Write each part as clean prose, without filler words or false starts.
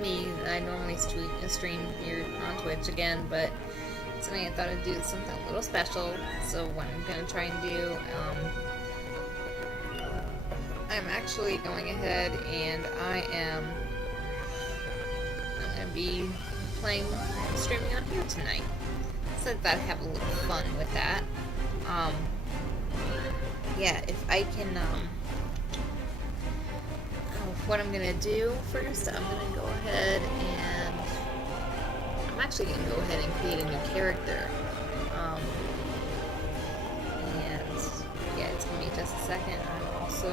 me. I normally stream here on Twitch again, but tonight I thought I'd do something a little special. So what I'm gonna try and do, I'm actually going ahead and I'm gonna be streaming on here tonight. So I thought I'd have a little fun with that. Yeah, if I can, what I'm gonna do first, I'm gonna go ahead and I'm actually gonna go ahead and create a new character. And yeah, it's gonna be just a second. I'm also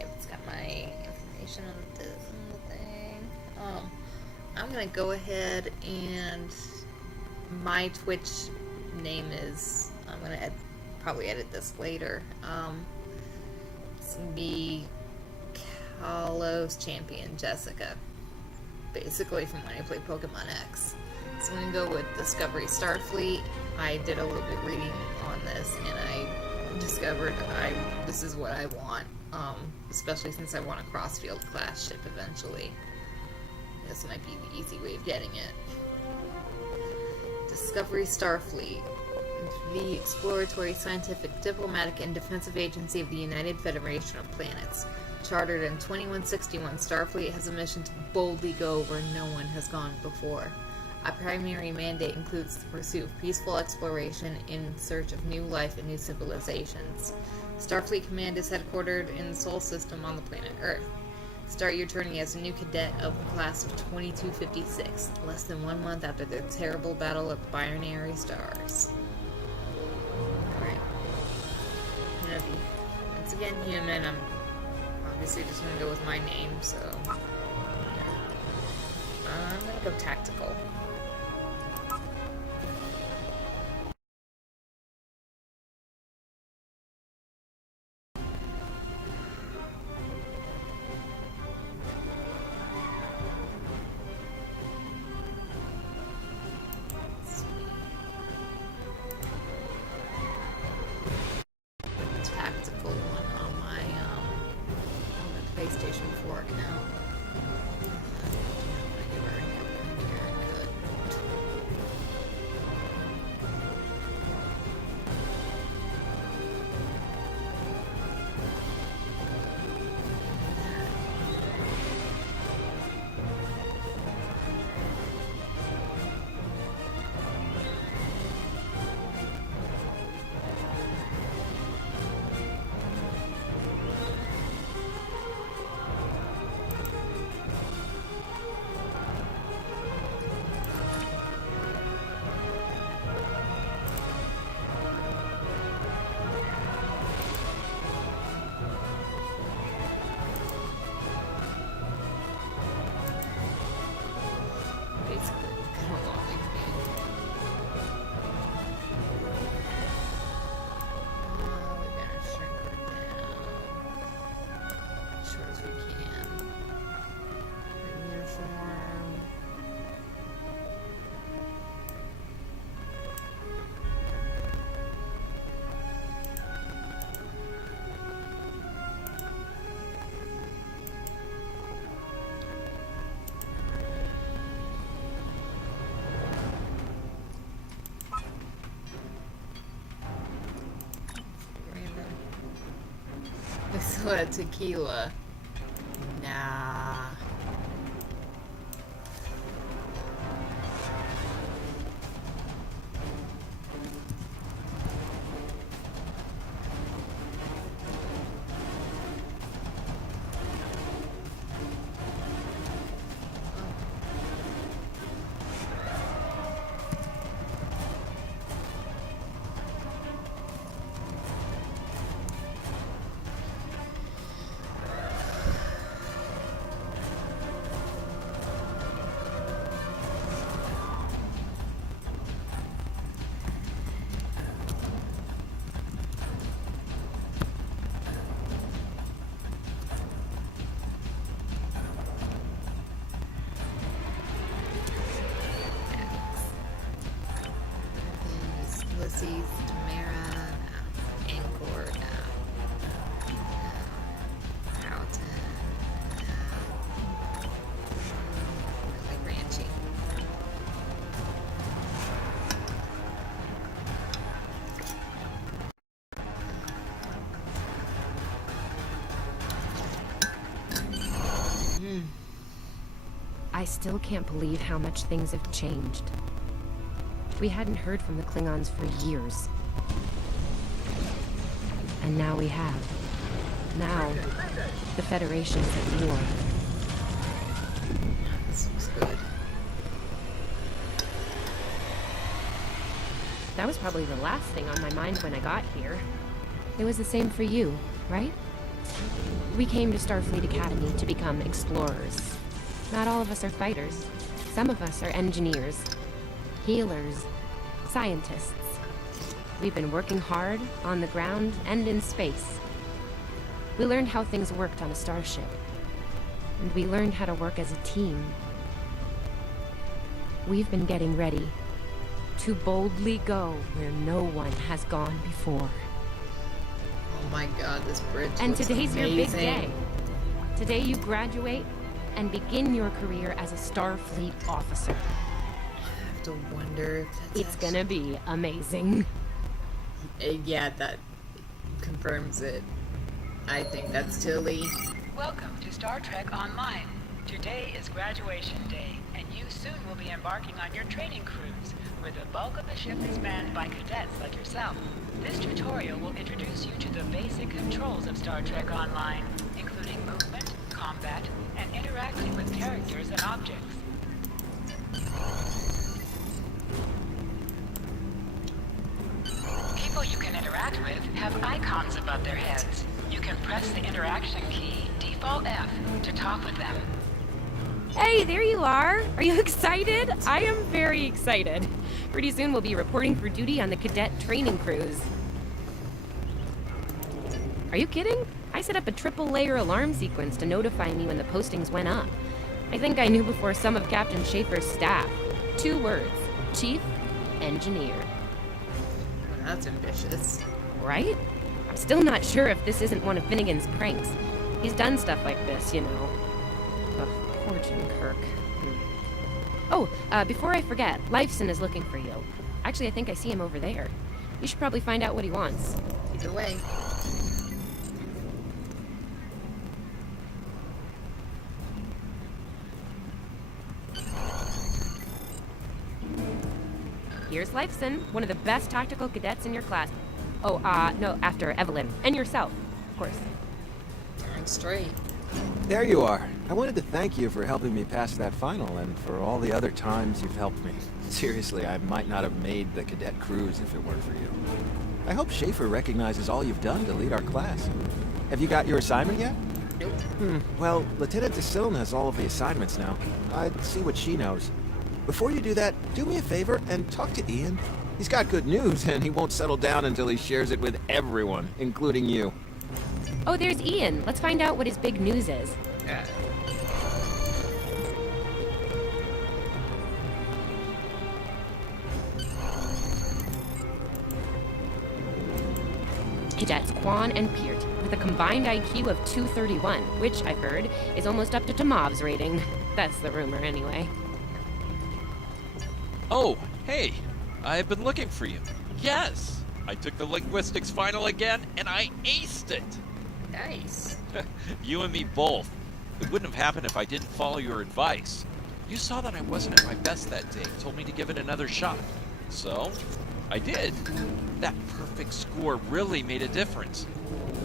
it's got my information on the thing. I'm gonna go ahead and my Twitch name is, I'm gonna probably edit this later. It's gonna be kaloschampionjessica, basically from when I played Pokemon X. So I'm gonna go with Discovery Starfleet. I did a little bit reading on this, and I discovered this is what I want, especially since I want a Crossfield-class ship eventually. This might be the easy way of getting it. Discovery Starfleet, the exploratory, scientific, diplomatic, and defensive agency of the United Federation of Planets. Chartered in 2161, Starfleet has a mission to boldly go where no one has gone before. Our primary mandate includes the pursuit of peaceful exploration in search of new life and new civilizations. Starfleet Command is headquartered in the Sol system on the planet Earth. Start your journey as a new cadet of the class of 2256, less than 1 month after the terrible battle of binary stars. Alright. I'm gonna be, once again, human. I'm obviously just gonna go with my name, so yeah. I'm gonna go tactical. Tactical one on my PlayStation 4 account. Tequila. Nah. still can't believe how much things have changed. We hadn't heard from the Klingons for years. And now we have. Now, the Federation's at war. This looks good. That was probably the last thing on my mind when I got here. It was the same for you, right? We came to Starfleet Academy to become explorers. Not all of us are fighters. Some of us are engineers, healers, scientists. We've been working hard on the ground and in space. We learned how things worked on a starship. And we learned how to work as a team. We've been getting ready to boldly go where no one has gone before. Oh my god, this bridge And looks today's amazing. your big day. Today you graduate and begin your career as a Starfleet officer. I have to wonder if that's It's gonna be amazing. Yeah, that confirms it. I think that's Tilly. Welcome to Star Trek Online. Today is graduation day, and you soon will be embarking on your training cruise, where the bulk of the ship is manned by cadets like yourself. This tutorial will introduce you to the basic controls of Star Trek Online, including movement, combat, and interacting with characters and objects. People you can interact with have icons above their heads. You can press the interaction key, Default F, to talk with them. Hey, there you are! Are you excited? I am very excited. Pretty soon we'll be reporting for duty on the cadet training cruise. Are you kidding? I set up a triple-layer alarm sequence to notify me when the postings went up. I think I knew before some of Captain Schaefer's staff. 2 words. Chief Engineer. That's ambitious. Right? I'm still not sure if this isn't one of Finnegan's pranks. He's done stuff like this, you know. Ugh, poor Jim Kirk. Oh, before I forget, Lifeson is looking for you. Actually, I think I see him over there. You should probably find out what he wants. Either way. Here's Lifeson, one of the best tactical cadets in your class. Oh, no, after Evelyn. And yourself, of course. Darn straight. There you are. I wanted to thank you for helping me pass that final and for all the other times you've helped me. Seriously, I might not have made the cadet cruise if it weren't for you. I hope Schaefer recognizes all you've done to lead our class. Have you got your assignment yet? Nope. Well, Lieutenant DeSilne has all of the assignments now. I'd see what she knows. Before you do that, do me a favor and talk to Ian. He's got good news, and he won't settle down until he shares it with everyone, including you. Oh, there's Ian. Let's find out what his big news is. Cadets Quan and Peart, with a combined IQ of 231, which, I've heard, is almost up to Tomov's rating. That's the rumor, anyway. Oh, hey, I've been looking for you. Yes, I took the linguistics final again, and I aced it. Nice. You and me both. It wouldn't have happened if I didn't follow your advice. You saw that I wasn't at my best that day, told me to give it another shot. So, I did. That perfect score really made a difference.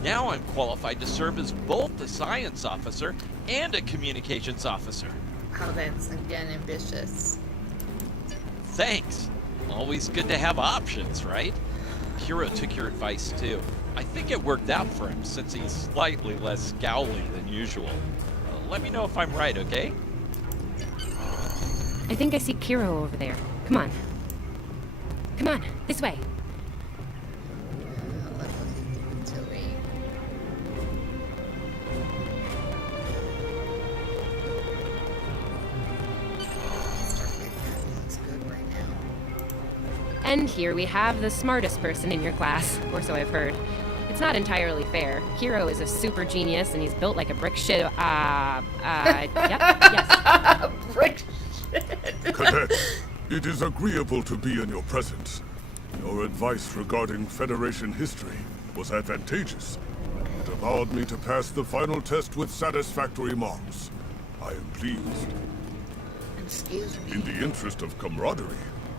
Now I'm qualified to serve as both a science officer and a communications officer. Oh, that's again ambitious. Thanks. Always good to have options, right? Hiro took your advice too. I think it worked out for him since he's slightly less scowly than usual. Let me know if I'm right, okay? I think I see Kiro over there. Come on. Come on, this way. Let's look at Tilly. Starfleet looks good right now. And here we have the smartest person in your class, or so I've heard. It's not entirely fair. Hiro is a super genius, and he's built like a brick shit. Yep, yes. Brick shit. Cadet, it is agreeable to be in your presence. Your advice regarding Federation history was advantageous. It allowed me to pass the final test with satisfactory marks. I am pleased. Excuse me. In the interest of camaraderie,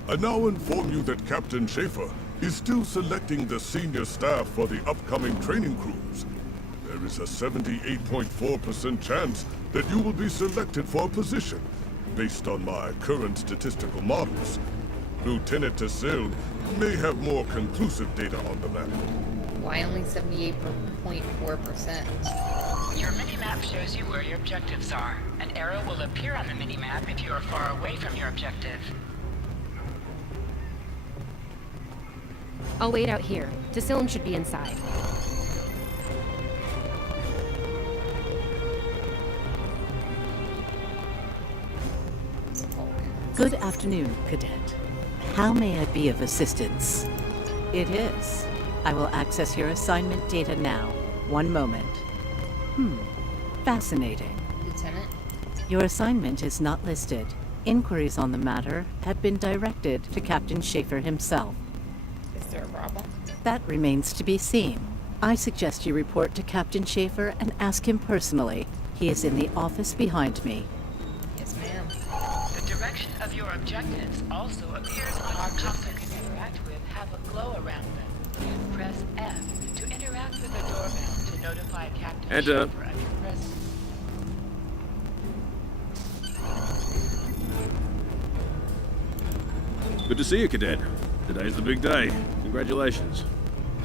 I now inform you that Captain Schaefer is still selecting the senior staff for the upcoming training cruise. There is a 78.4% chance that you will be selected for a position, based on my current statistical models. Lieutenant Tassil may have more conclusive data on the matter. Why only 78.4%? Your minimap shows you where your objectives are. An arrow will appear on the minimap if you are far away from your objective. I'll wait out here. Tassilm should be inside. Good afternoon, Cadet. How may I be of assistance? It is. I will access your assignment data now. One moment. Fascinating. Lieutenant? Your assignment is not listed. Inquiries on the matter have been directed to Captain Schaefer himself. Is there a problem? That remains to be seen. I suggest you report to Captain Schaefer and ask him personally. He is in the office behind me. Yes, ma'am. The direction of your objectives also appears on our compass. You can interact with have a glow around them. Press F to interact with the doorbell to notify Captain Enter. Schaefer of your presence. Good to see you, Cadet. Today's the big day. Congratulations.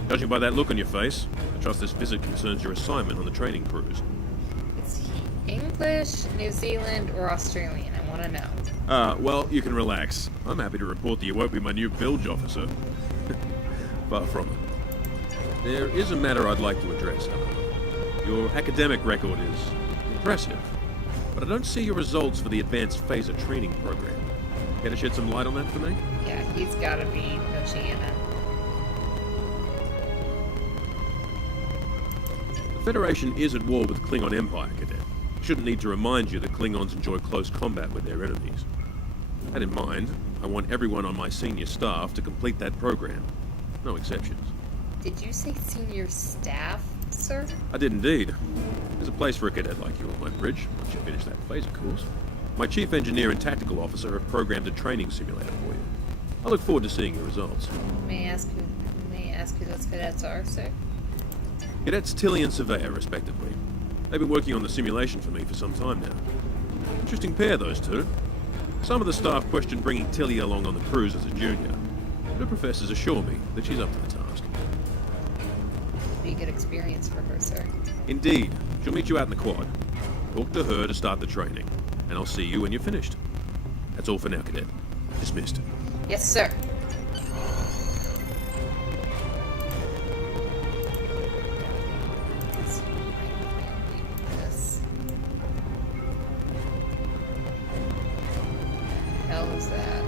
Judging by that look on your face, I trust this visit concerns your assignment on the training cruise. Is he English, New Zealand, or Australian? I want to know. Well, you can relax. I'm happy to report that you won't be my new bilge officer. Far from it. There is a matter I'd like to address, however. Your academic record is impressive, but I don't see your results for the advanced phaser training program. Care to shed some light on that for me? Yeah, he's gotta be Oceana. The Federation is at war with the Klingon Empire, Cadet. I shouldn't need to remind you that Klingons enjoy close combat with their enemies. That in mind, I want everyone on my senior staff to complete that program. No exceptions. Did you say senior staff, sir? I did indeed. There's a place for a cadet like you on my bridge, once you finish that phaser course. My chief engineer and tactical officer have programmed a training simulator for you. I look forward to seeing your results. May I ask who those cadets are, sir? Cadets Tilly and Surveyor, respectively. They've been working on the simulation for me for some time now. Interesting pair, those two. Some of the staff question bringing Tilly along on the cruise as a junior. But her professors assure me that she's up to the task. It'd be a good experience for her, sir. Indeed. She'll meet you out in the quad. Talk to her to start the training, and I'll see you when you're finished. That's all for now, Cadet. Dismissed. Yes, sir. This. Hell is that?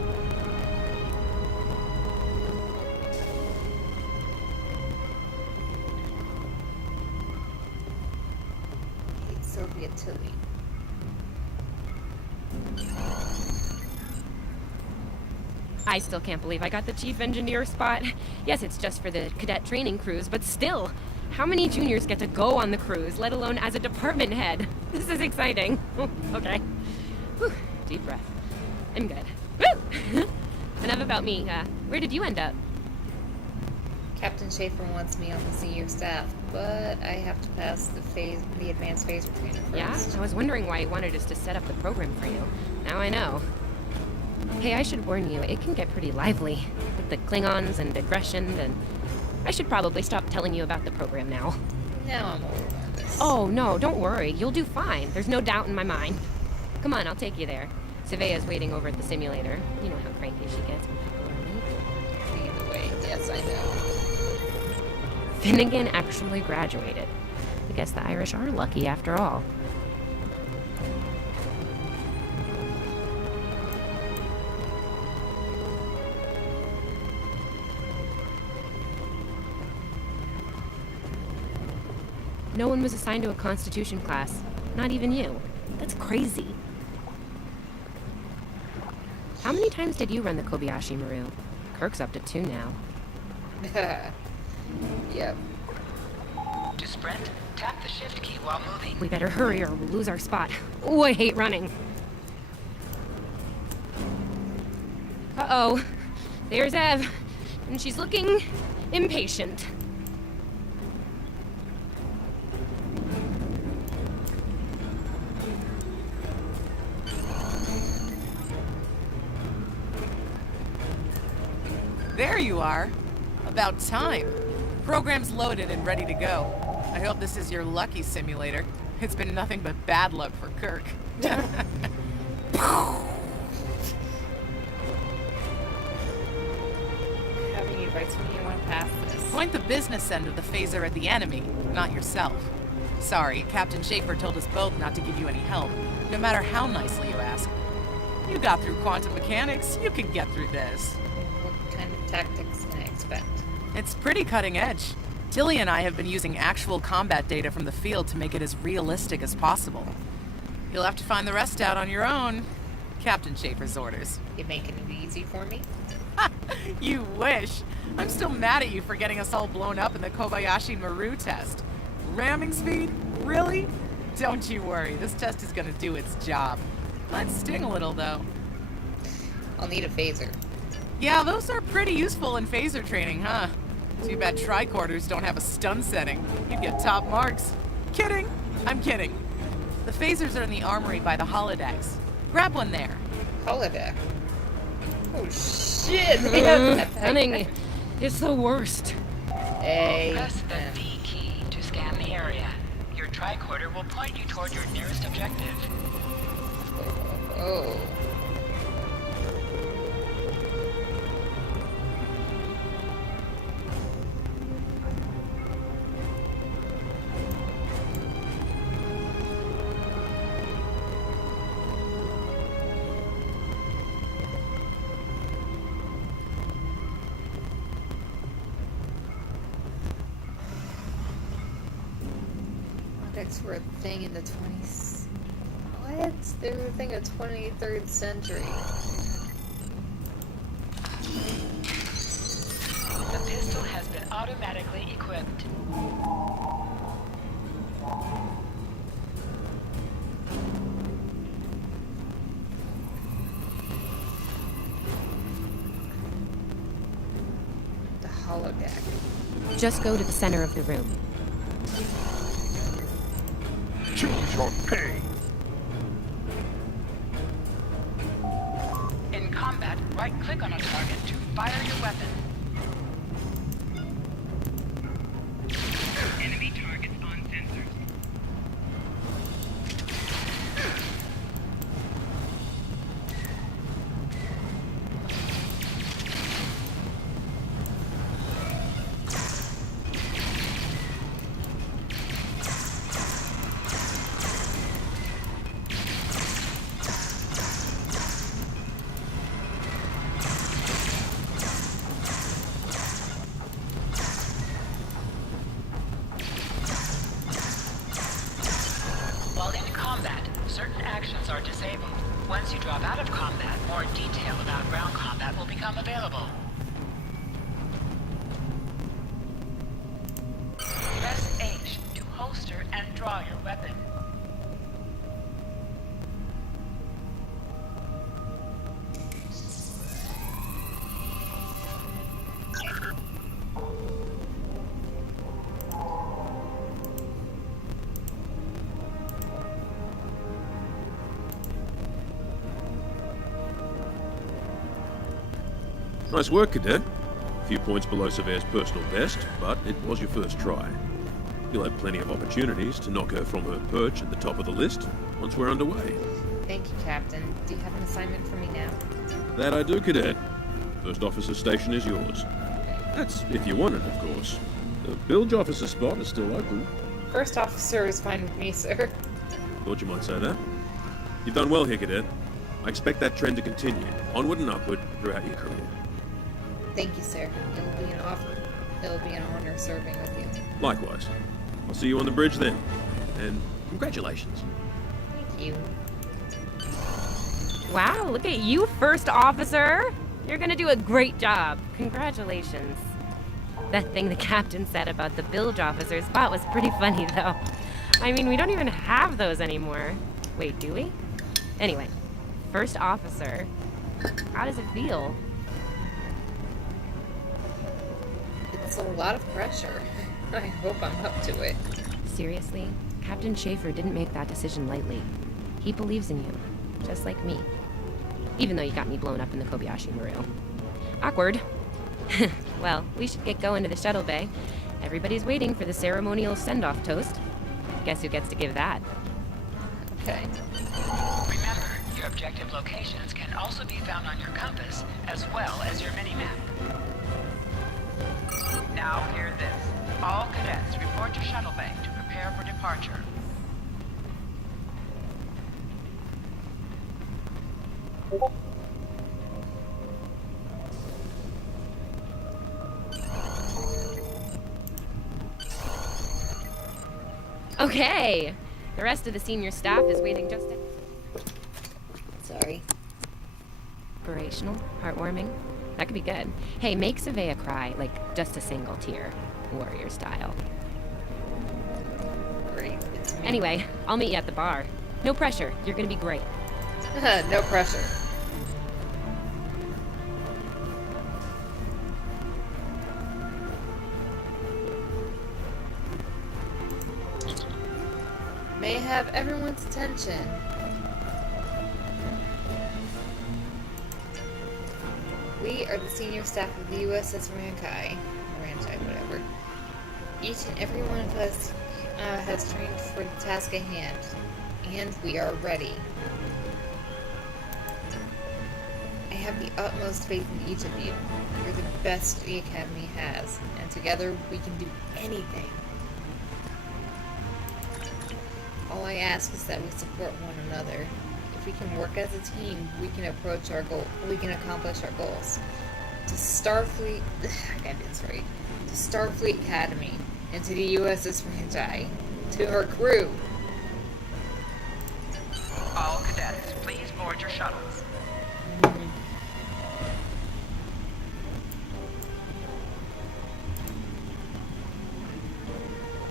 Okay, Sylvia Tilly. I still can't believe I got the chief engineer spot. Yes, it's just for the cadet training cruise, but still, how many juniors get to go on the cruise, let alone as a department head? This is exciting. Okay. Whew. Deep breath. I'm good. Woo! Enough about me. Where did you end up? Captain Schaefer wants me on the senior staff, but I have to pass the advanced phaser training first. Yeah? I was wondering why you wanted us to set up the program for you. Now I know. Hey, I should warn you, it can get pretty lively. With the Klingons and aggression, and I should probably stop telling you about the program now. Now I'm over this. Oh, no, don't worry. You'll do fine. There's no doubt in my mind. Come on, I'll take you there. Surveyor's waiting over at the simulator. You know how cranky she gets when people are late. Either way, yes, I know. Finnegan actually graduated. I guess the Irish are lucky after all. No one was assigned to a Constitution class. Not even you. That's crazy. How many times did you run the Kobayashi Maru? Kirk's up to 2 now. Yep. To sprint, tap the shift key while moving. We better hurry or we'll lose our spot. Oh, I hate running. Uh-oh. There's Ev. And she's looking impatient. There you are. About time. Program's loaded and ready to go. I hope this is your lucky simulator. It's been nothing but bad luck for Kirk. Having advice when you want to pass this. Point the business end of the phaser at the enemy, not yourself. Sorry, Captain Schaefer told us both not to give you any help, no matter how nicely you ask. You got through quantum mechanics, you can get through this. What kind of tactics can I expect? It's pretty cutting edge. Tilly and I have been using actual combat data from the field to make it as realistic as possible. You'll have to find the rest out on your own. Captain Schaefer's orders. You making it easy for me? You wish. I'm still mad at you for getting us all blown up in the Kobayashi Maru test. Ramming speed? Really? Don't you worry, this test is gonna do its job. Might sting a little, though. I'll need a phaser. Yeah, those are pretty useful in phaser training, huh? Too bad tricorders don't have a stun setting. You'd get top marks. Kidding! I'm kidding. The phasers are in the armory by the holodecks. Grab one there. Holodeck. Oh shit! They have that Stunning. It's the worst. Press the D key to scan the area. Your tricorder will point you toward your nearest objective. Oh. Holodecs were a thing in the 20s. What? They were a thing of 23rd century. The pistol has been automatically equipped. The holodeck. Just go to the center of the room. Choose your pain. In combat, right-click on a target to fire your weapon. Enemy targets on sensors. While in combat, certain actions are disabled. Once you drop out of combat, more detail about ground combat will become available. Press H to holster and draw your weapon. Nice work, Cadet. A few points below Severe's personal best, but it was your first try. You'll have plenty of opportunities to knock her from her perch at the top of the list once we're underway. Thank you, Captain. Do you have an assignment for me now? That I do, Cadet. First officer station is yours. That's if you want it, of course. The bilge officer spot is still open. First officer is fine with me, sir. Thought you might say that. You've done well here, Cadet. I expect that trend to continue, onward and upward, throughout your career. Thank you, sir. It'll be an honor serving with you. Likewise. I'll see you on the bridge then. And congratulations. Thank you. Wow, look at you, First Officer! You're gonna do a great job. Congratulations. That thing the captain said about the bilge officer spot was pretty funny, though. I mean, we don't even have those anymore. Wait, do we? Anyway, First Officer, how does it feel? That's a lot of pressure. I hope I'm up to it. Seriously, Captain Schaefer didn't make that decision lightly. He believes in you, just like me. Even though you got me blown up in the Kobayashi Maru. Awkward. Well, we should get going to the shuttle bay. Everybody's waiting for the ceremonial send-off toast. Guess who gets to give that? Okay. Remember, your objective locations can also be found on your compass, as well as your mini-map. Now hear this. All cadets report to shuttle bay to prepare for departure. Okay! The rest of the senior staff is waiting just Sorry. inspirational, heartwarming. That could be good. Hey, make Savea cry, like just a single tear, warrior style. Great. It's me. Anyway, I'll meet you at the bar. No pressure, you're gonna be great. No pressure. May I have everyone's attention? We are the senior staff of the USS Rankai, whatever. Each and every one of us has trained for the task at hand, and we are ready. I have the utmost faith in each of you. You're the best the Academy has, and together we can do anything. All I ask is that we support one another. If we can work as a team, we can approach our goal. We can accomplish our goals. To Starfleet, I got this right. To Starfleet Academy and to the USS Rankai, to her crew. All cadets, please board your shuttles.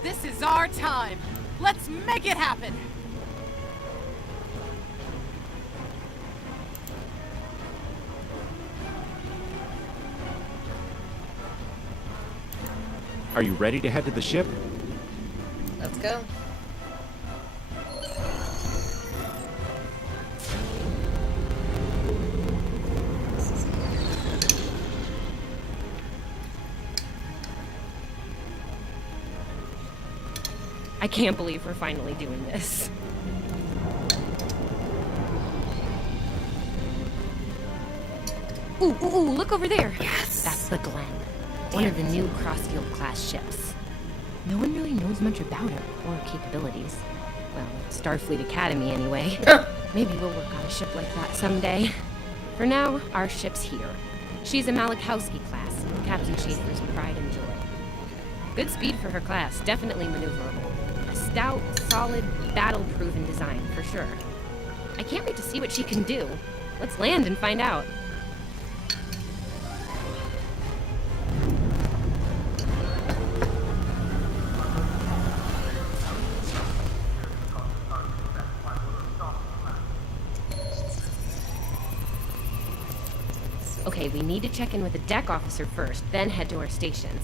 This is our time. Let's make it happen. Are you ready to head to the ship? Let's go. I can't believe we're finally doing this. Ooh, look over there. Yes. That's the Glen. One of the new Crossfield-class ships. No one really knows much about her or her capabilities. Well, Starfleet Academy anyway. Maybe we'll work on a ship like that someday. For now, our ship's here. She's a Malachowski class, Captain Schaefer's pride and joy. Good speed for her class, definitely maneuverable. A stout, solid, battle-proven design, for sure. I can't wait to see what she can do. Let's land and find out. Okay, we need to check in with the deck officer first, then head to our stations.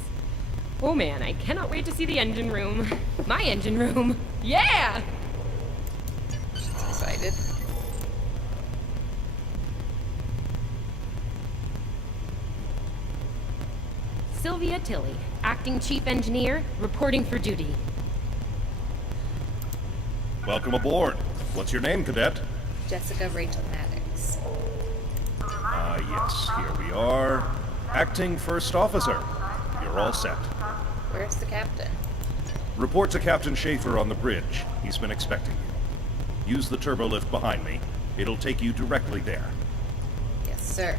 Oh man, I cannot wait to see the engine room. My engine room. Yeah! She's excited. Sylvia Tilley, acting chief engineer, reporting for duty. Welcome aboard. What's your name, cadet? Jessica Rachel Maddox. Yes, here we are. Acting first officer. You're all set. Where's the captain? Report to Captain Schaefer on the bridge. He's been expecting you. Use the turbo lift behind me. It'll take you directly there. Yes, sir.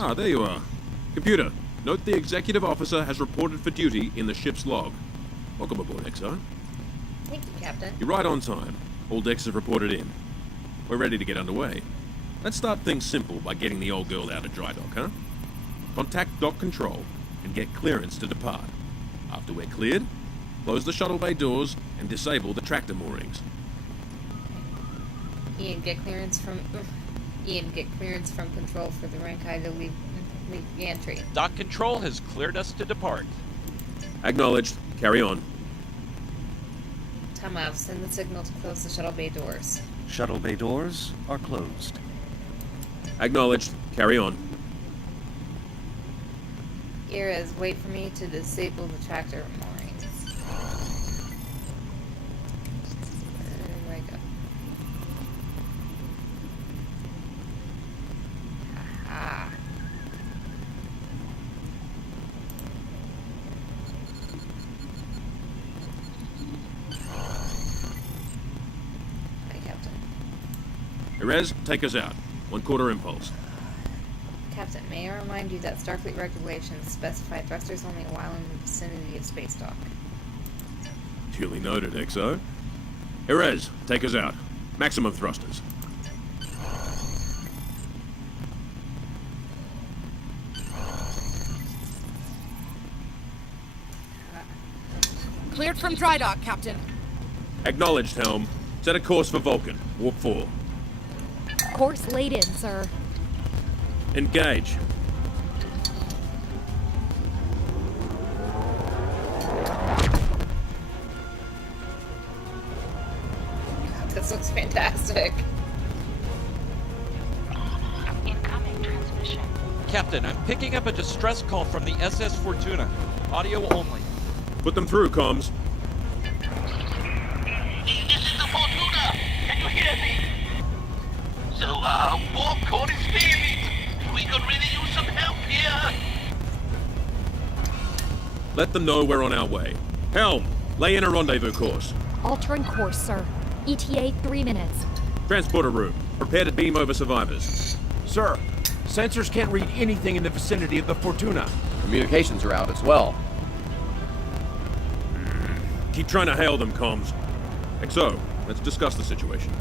Ah, there you are. Computer, note the executive officer has reported for duty in the ship's log. Welcome aboard, XO. Thank you, Captain. You're right on time. All decks have reported in. We're ready to get underway. Let's start things simple by getting the old girl out of dry dock, huh? Contact dock control and get clearance to depart. After we're cleared, close the shuttle bay doors and disable the tractor moorings. Ian, get clearance from control for the Rankai to leave the entry. Dock control has cleared us to depart. Acknowledged. Carry on. Tomav, send the signal to close the shuttle bay doors. Shuttle bay doors are closed. Acknowledged. Carry on. Iris, wait for me to disable the tractor moorings. There I go. Aha. Hi, Captain. Erez, take us out. 1/4 impulse. Captain, may I remind you that Starfleet regulations specify thrusters only while in the vicinity of space dock. Duly noted, XO. Erez, take us out. Maximum thrusters. Cleared from dry dock, Captain. Acknowledged, Helm. Set a course for Vulcan. Warp 4. Course laid in, sir. Engage. This looks fantastic. Incoming transmission. Captain, I'm picking up a distress call from the SS Fortuna. Audio only. Put them through, comms. This is the Fortuna! Can you hear me? So, warp core is failing. We could really use some help here. Let them know we're on our way. Helm, lay in a rendezvous course. Altering course, sir. ETA 3 minutes. Transporter room. Prepare to beam over survivors. Sir, sensors can't read anything in the vicinity of the Fortuna. Communications are out as well. Keep trying to hail them, comms. XO, let's discuss the situation.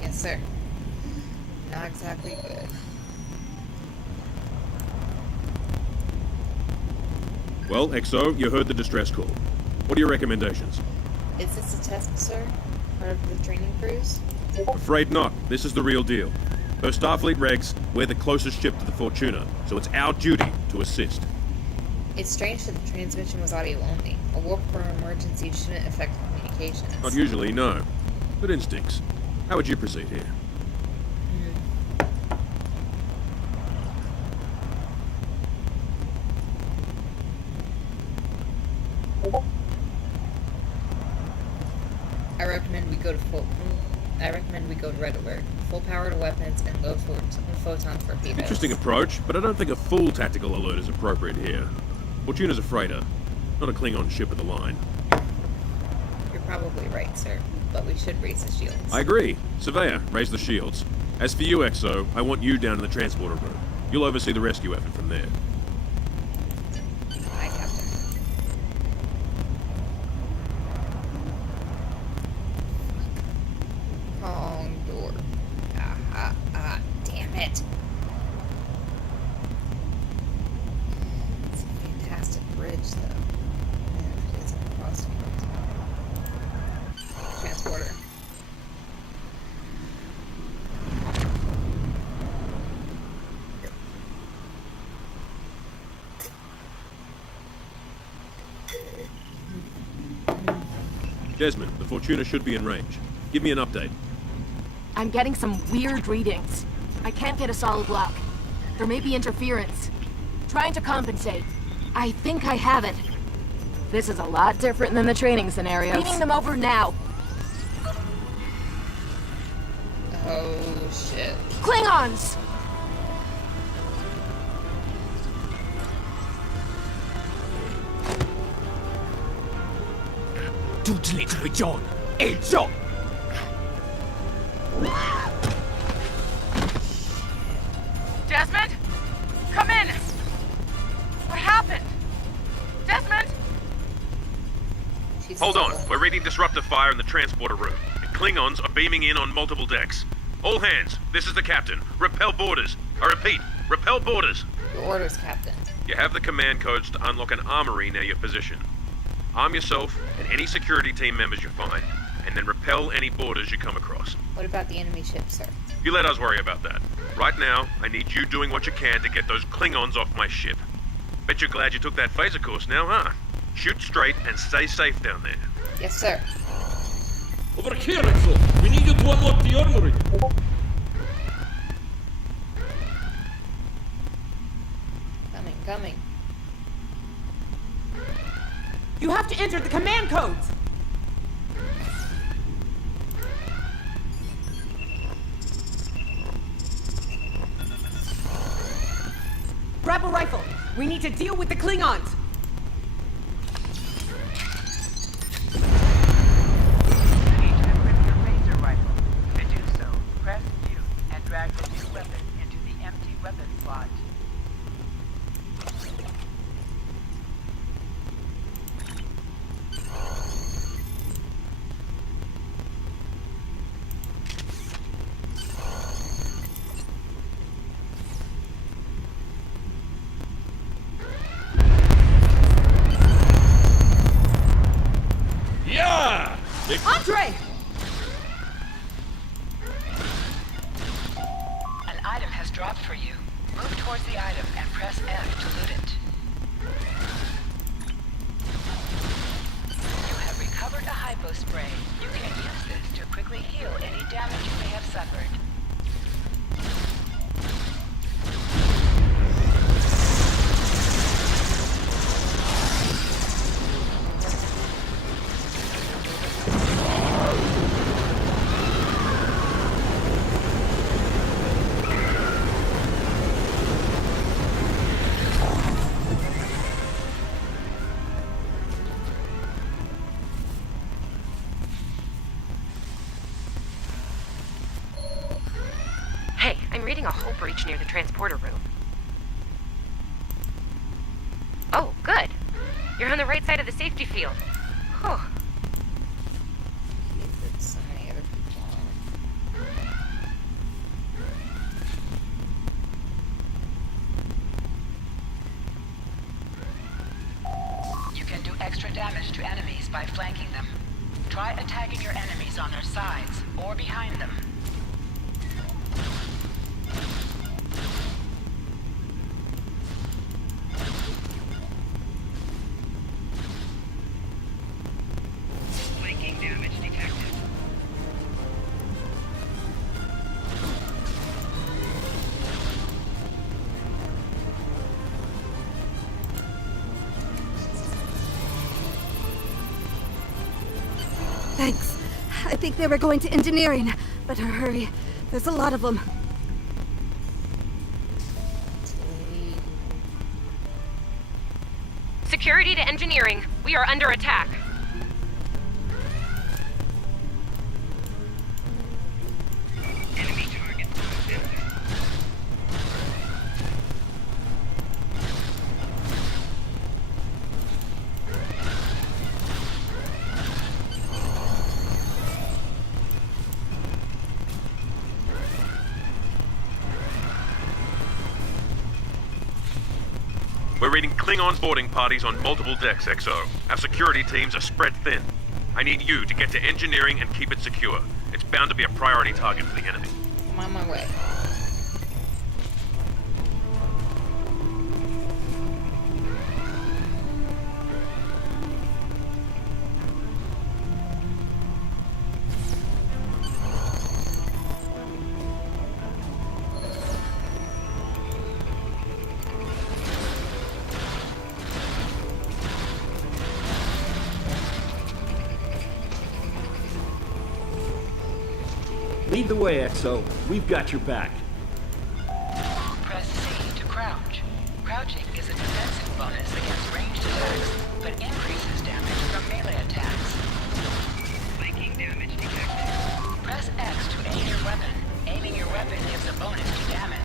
Yes, sir. Not exactly good. Well, XO, you heard the distress call. What are your recommendations? Is this a test, sir? Part of the training cruise? Afraid not. This is the real deal. Per Starfleet regs, we're the closest ship to the Fortuna, so it's our duty to assist. It's strange that the transmission was audio only. A warp core emergency shouldn't affect communications. Not usually, no. Good instincts. How would you proceed here? I recommend we go to red alert. Full power to weapons and low photon torpedoes. Interesting approach, but I don't think a full tactical alert is appropriate here. Fortuna's a freighter, not a Klingon ship of the line. You're probably right, sir. But we should raise the shields. I agree. Surveyor, raise the shields. As for you, XO, I want you down in the transporter room. You'll oversee the rescue effort from there. Aye, Captain. Wrong door. Damn it. It's a fantastic bridge, though. And it is a crossfield. Transporter. Desmond, the Fortuna should be in range. Give me an update. I'm getting some weird readings. I can't get a solid lock. There may be interference. Trying to compensate. I think I have it. This is a lot different than the training scenarios. Beaming them over now. Oh, shit. Klingons! Desmond? Come in! What happened? Desmond? She's Hold on. still- We're reading disruptive fire in the transporter room. And Klingons are beaming in on multiple decks. All hands. This is the captain. Repel boarders. I repeat, repel boarders. Your orders, Captain. You have the command codes to unlock an armory near your position. Arm yourself and any security team members you find, and then repel any boarders you come across. What about the enemy ship, sir? You let us worry about that. Right now, I need you doing what you can to get those Klingons off my ship. Bet you're glad you took that phaser course now, huh? Shoot straight and stay safe down there. Yes, sir. Over here, Axel. We need you to unlock the armory. Coming. You have to enter the command codes! Grab a rifle! We need to deal with the Klingons! You need to equip your phaser rifle. To do so, press U and drag the new weapon into the empty weapon slot. Yeah! Andre! An item has dropped for you. Move towards the item and press F to loot it. You have recovered a hypo spray. You can use this to quickly heal any damage you may have suffered. Hey, I'm reading a hull breach near the transporter room. Oh, good. You're on the right side of the safety field. Whew. So many other people. You can do extra damage to enemies by flanking them. Try attacking your enemies on their sides or behind them. Flanking damage detected. Thanks. I think they were going to engineering. Better hurry. There's a lot of them. Security to engineering. We are under attack. Enemy target. We're reading Klingon boarding parties on multiple decks, XO. Our security teams are spread thin. I need you to get to engineering and keep it secure. It's bound to be a priority target for the enemy. I'm on my way. Lead the way, XO. We've got your back. Press C to crouch. Crouching is a defensive bonus against ranged attacks, but increases damage from melee attacks. Flanking damage detected. Press X to aim your weapon. Aiming your weapon gives a bonus to damage.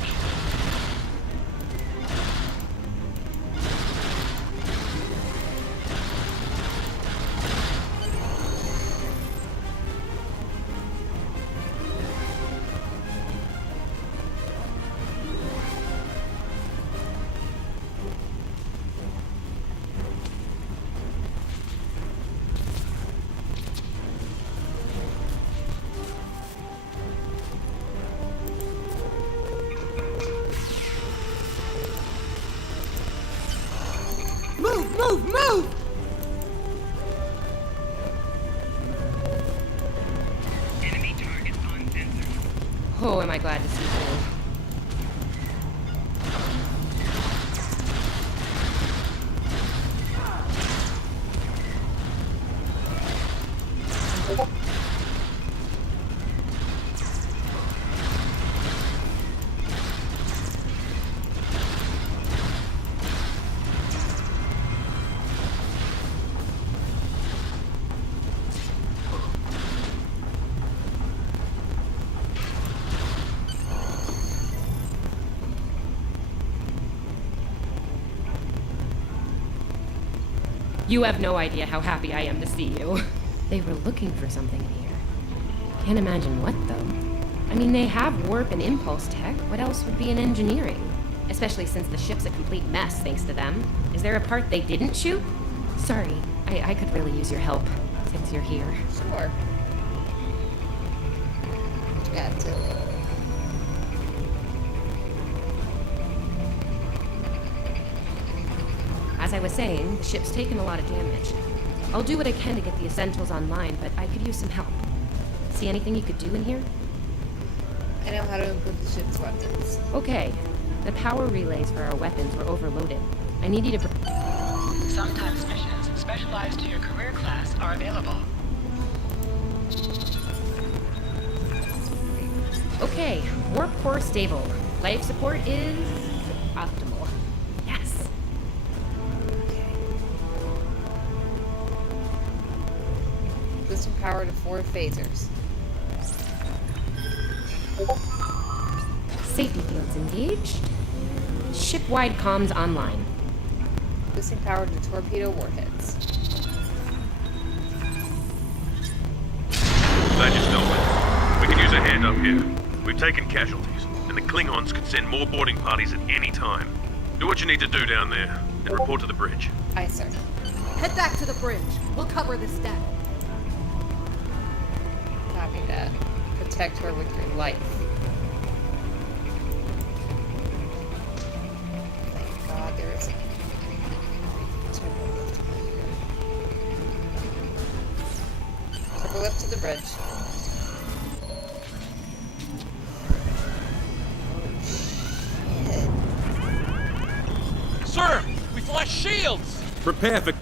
Oh, am I glad to see you. You have no idea how happy I am to see you. They were looking for something in here. Can't imagine what, though. I mean, they have warp and impulse tech. What else would be in engineering? Especially since the ship's a complete mess, thanks to them. Is there a part they didn't shoot? Sorry, I could really use your help, since you're here. Sure. Got to. As I was saying, the ship's taken a lot of damage. I'll do what I can to get the essentials online, but I could use some help. See anything you could do in here? I know how to improve the ship's weapons. Okay. The power relays for our weapons were overloaded. I need you to... Sometimes missions specialized to your career class are available. Okay, warp core stable. Life support is... optimal. Yes. Boosting power to 4 phasers. Safety fields engaged. Ship-wide comms online. Boosting power to torpedo warheads. Glad you stopped. We can use a hand up here. We've taken casualties, and the Klingons can send more boarding parties at any time. Do what you need to do down there, and report to the bridge. Aye, sir. Head back to the bridge. We'll cover this deck. Copy that. Protect her with your life. Thank God there is a turbo lift to the bridge. Sir, we've lost shields! Prepare for...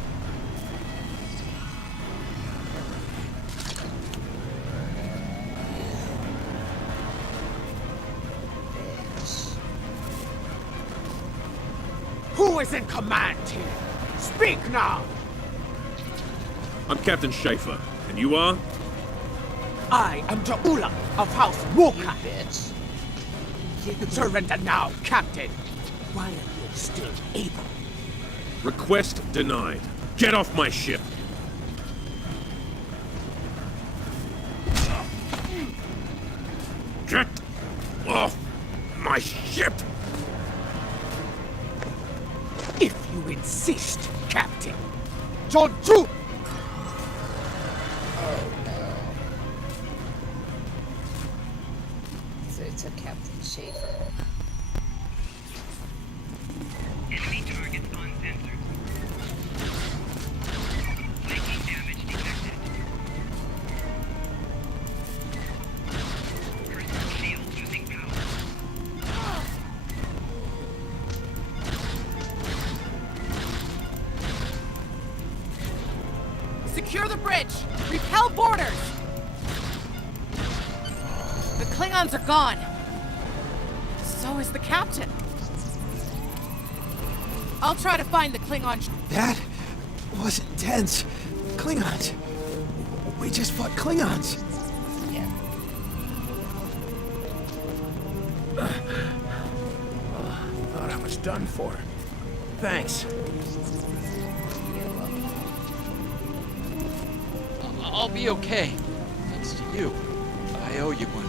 Who is in command here? Speak now! I'm Captain Schaefer, and you are? I am Ta'ula of House Walker. Bitch. Surrender now, Captain, while you're still able. Request denied. Get off my ship! Get off my ship! If you insist, Captain. John 2! Oh no. So it took Captain Schaefer. Enemy targets on sensors. Making damage detected. Personal shield losing power. Secure the bridge! Repel boarders! The Klingons are gone. So is the captain. I'll try to find the Klingon... That was intense. Klingons. We just fought Klingons. Yeah. Thought I was done for. Thanks. I'll be okay. Thanks to you. I owe you one.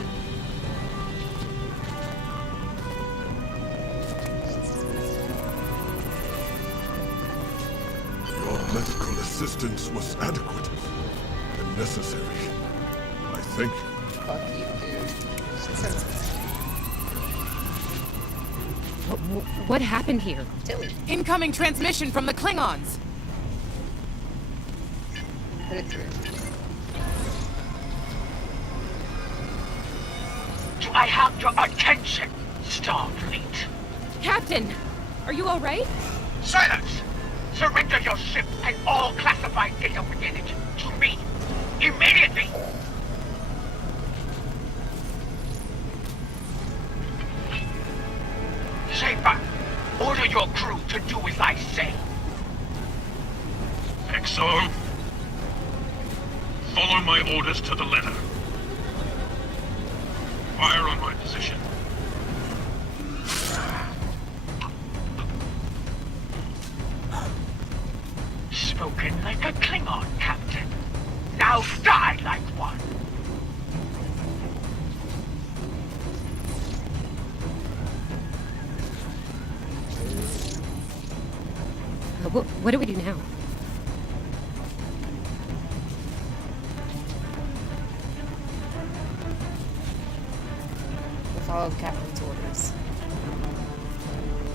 Your medical assistance was adequate and necessary. I thank you. Fuck you, dude. What happened here? Tilly. Incoming transmission from the Klingons! Put it through. Do I have your attention, Starfleet? Captain, are you all right? Silence! Surrender your ship and all classified data within it to me. Immediately! Schaefer, order your crew to do as I say. Exxon, follow my orders to the letter. Fire on my position. Spoken like a Klingon, Captain. Now die like one. What do we do now? We follow the captain's orders.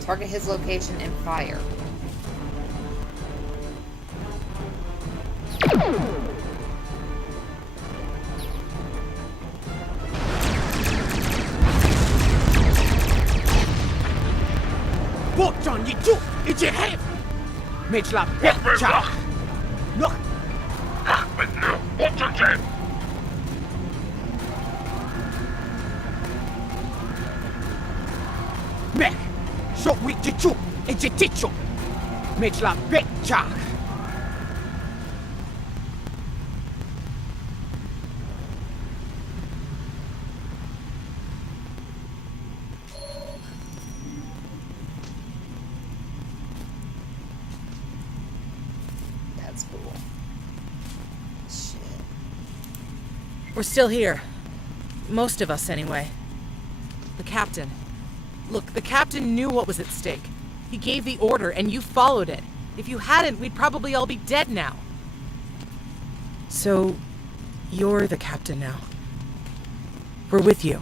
Target his location and fire. What on you do? It's your head! Mitch la bitch! Look! But no, what again? Mech! So we did you! It's a ticho! Mitch la bitch! That's cool. Shit. We're still here. Most of us, anyway. The captain. Look, the captain knew what was at stake. He gave the order, and you followed it. If you hadn't, we'd probably all be dead now. So, you're the captain now. We're with you.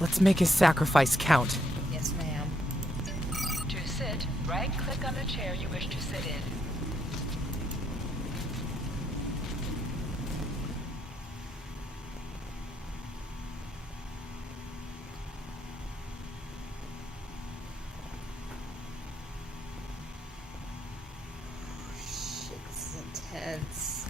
Let's make his sacrifice count. Yes, ma'am. To sit, right-click on the chair you wish to sit in. Shit, this is intense.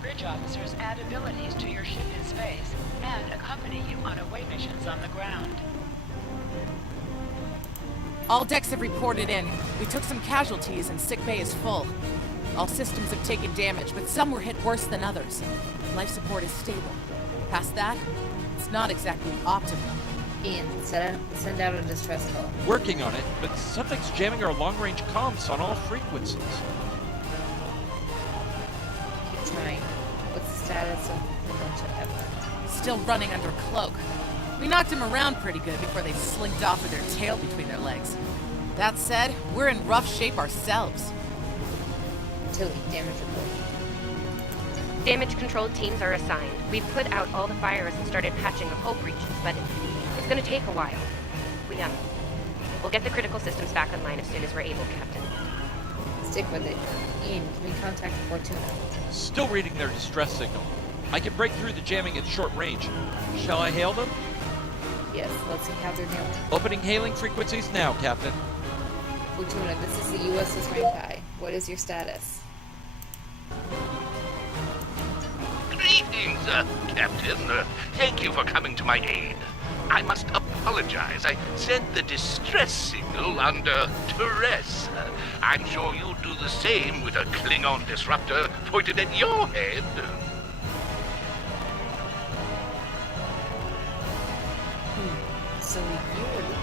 Bridge officers add abilities to your ship in space and accompany you on away missions on the ground. All decks have reported in. We took some casualties and sick bay is full. All systems have taken damage, but some were hit worse than others. Life support is stable. Past that, it's not exactly optimal. Ian, send out a distress call. Working on it, but something's jamming our long-range comms on all frequencies. Keep trying. What's the status of the bunch of Evelyn? Still running under cloak. We knocked him around pretty good before they slinked off with their tail between their legs. That said, we're in rough shape ourselves. Tilly, damage report. Damage control teams are assigned. We've put out all the fires and started patching the hull breaches, but it's gonna take a while. We'll get the critical systems back online as soon as we're able, Captain. Stick with it. Ian, can we contact Fortuna? Still reading their distress signal. I can break through the jamming at short range. Shall I hail them? Yes, let's see how they're doing. Opening hailing frequencies now, Captain. Fortuna, this is the USS Rankai. What is your status? Greetings, Captain. Thank you for coming to my aid. I must apologize. I sent the distress signal under duress. I'm sure you'd do the same with a Klingon disruptor pointed at your head. So you were the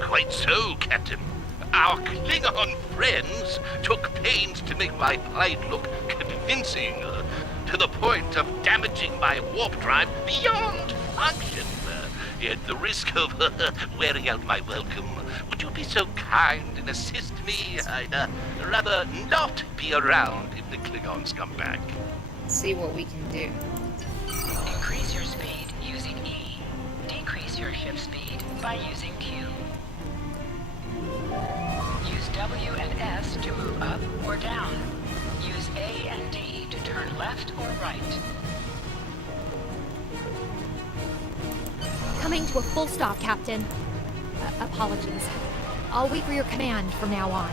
Quite so, Captain. Our Klingon friends took pains to make my plight look convincing. to the point of damaging my warp drive beyond function. At the risk of wearing out my welcome, would you be so kind and assist me? I'd rather not be around if the Klingons come back. See what we can do. Increase your speed using E. Decrease your ship speed by using Q. Use W and S to move up or down. Use A and D to turn left or right. Coming to a full stop, Captain. Apologies. I'll wait for your command from now on.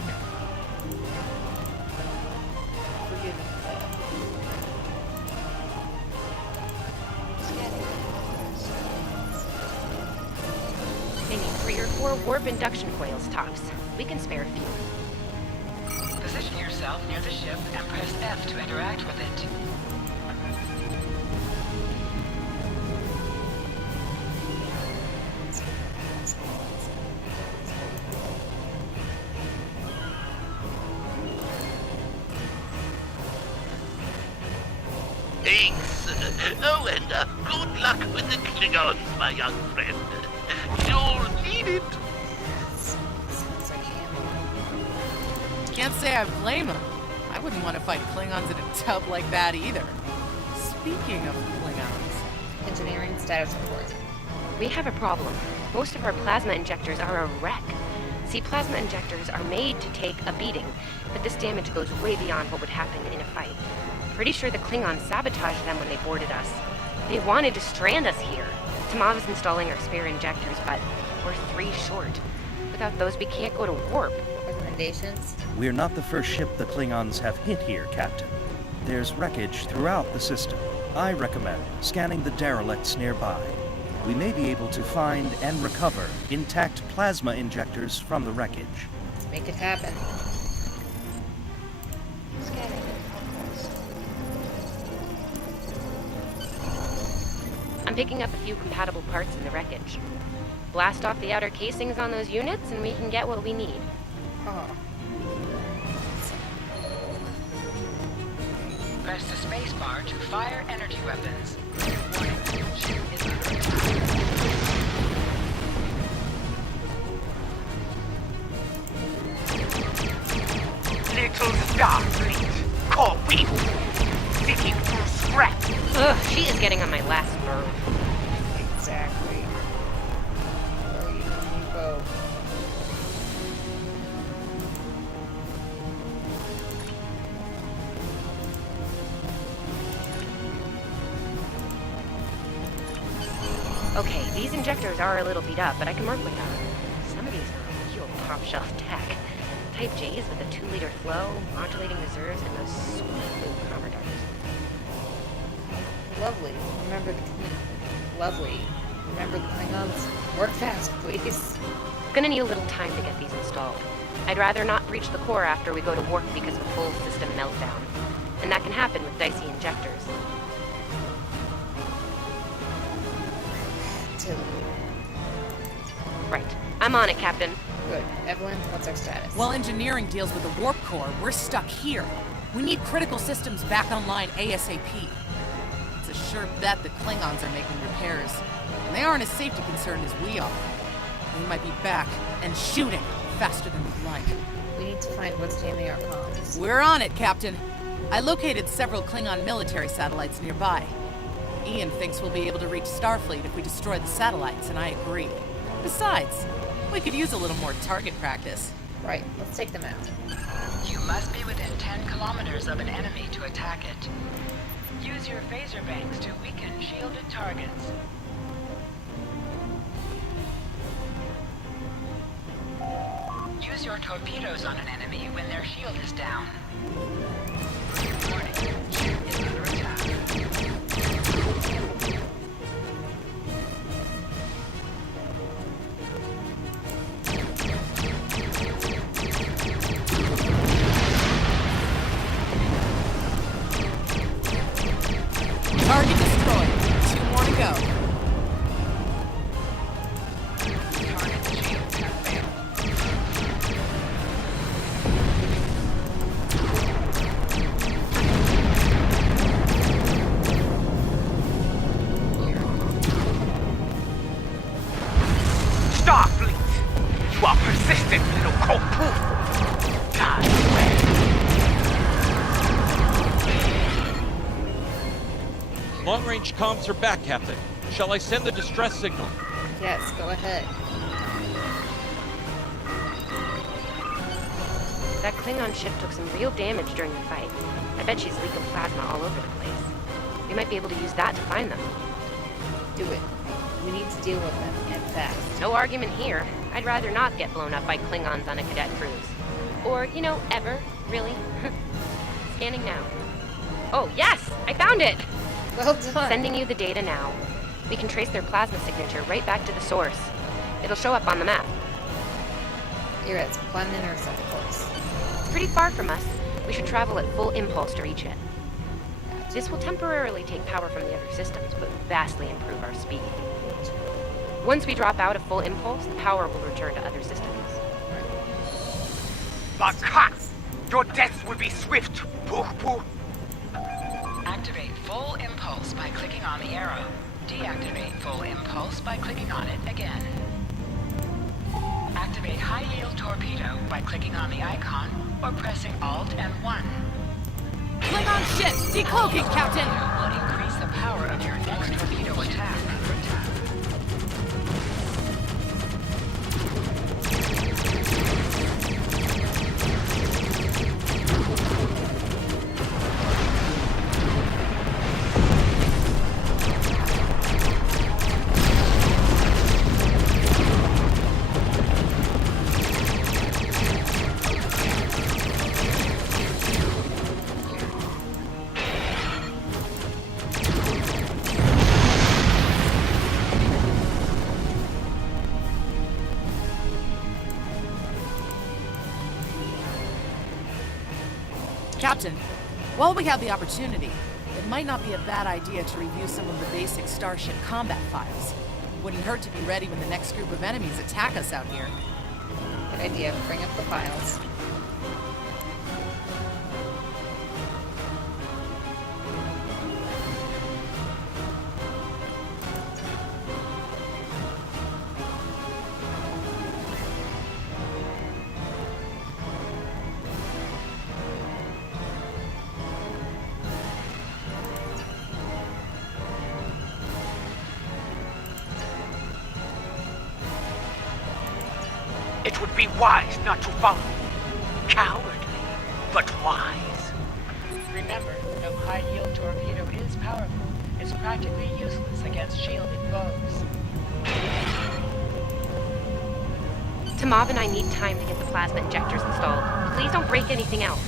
They need 3 or 4 warp induction coils tops. We can spare a few. Position yourself near the ship and press F to interact with it. Thanks. Oh, and good luck with the Klingons, my young friend. You'll need it. Can't say I blame him. I wouldn't want to fight Klingons in a tub like that either. Speaking of Klingons... Engineering status report. We have a problem. Most of our plasma injectors are a wreck. See, plasma injectors are made to take a beating, but this damage goes way beyond what would happen in a fight. Pretty sure the Klingons sabotaged them when they boarded us. They wanted to strand us here. Tamav is installing our spare injectors, but we're 3 short. Without those, we can't go to warp. Recommendations? We're not the first ship the Klingons have hit here, Captain. There's wreckage throughout the system. I recommend scanning the derelicts nearby. We may be able to find and recover intact plasma injectors from the wreckage. Let's make it happen. I'm picking up a few compatible parts in the wreckage. Blast off the outer casings on those units and we can get what we need. Oh. Press the space bar to fire energy weapons. Warning, ship is under attack. Little Starfleet, core people, sticking through scrap. Ugh, she is getting on my last nerve. Exactly. Where are you go? Okay, these injectors are a little beat up, but I can work with them. Some of these are real top-shelf tech. Type J's with a 2-liter flow, modulating reserves, and those sweet blue commodores. Lovely. Remember the Klingons. Work fast, please. Gonna need a little time to get these installed. I'd rather not breach the core after we go to warp because of a full system meltdown. And that can happen with dicey injectors. Right. I'm on it, Captain. Good. Evelyn, what's our status? While engineering deals with the warp core, we're stuck here. We need critical systems back online ASAP. It's a sure bet the Klingons are making repairs, and they aren't as safety concerned as we are. They might be back and shooting faster than we'd like. We need to find what's jamming our comms. We're on it, Captain. I located several Klingon military satellites nearby. Ian thinks we'll be able to reach Starfleet if we destroy the satellites, and I agree. Besides, we could use a little more target practice. Right, let's take them out. You must be within 10 kilometers of an enemy to attack it. Use your phaser banks to weaken shielded targets. Use your torpedoes on an enemy when their shield is down. Warning, ship is under attack. Target destroyed. 2 more to go. Target shields have failed. long-range comms are back, Captain. Shall I send the distress signal? Yes, go ahead. That Klingon ship took some real damage during the fight. I bet she's leaking plasma all over the place. We might be able to use that to find them. Do it. We need to deal with them, and fast. No argument here. I'd rather not get blown up by Klingons on a cadet cruise. Or, ever, really. Scanning now. Oh, yes! I found it! Well done. Sending you the data now. We can trace their plasma signature right back to the source. It'll show up on the map. You're at planet Earth, of course. It's pretty far from us. We should travel at full impulse to reach it. This will temporarily take power from the other systems, but vastly improve our speed. Once we drop out of full impulse, the power will return to other systems. Baka! Your death will be swift. Pooh. Activate full impulse by clicking on the arrow. Deactivate full impulse by clicking on it again. Activate high-yield torpedo by clicking on the icon or pressing Alt and 1. Klingon ships, decloaking, Captain! Will increase the power of your next torpedo attack. Captain, while we have the opportunity, it might not be a bad idea to review some of the basic Starship combat files. Wouldn't hurt to be ready when the next group of enemies attack us out here. Good idea. Bring up the files. It would be wise not to follow. Cowardly, but wise. Remember, though high-yield torpedo is powerful, it's practically useless against shielded foes. Tamav and I need time to get the plasma injectors installed. Please don't break anything else.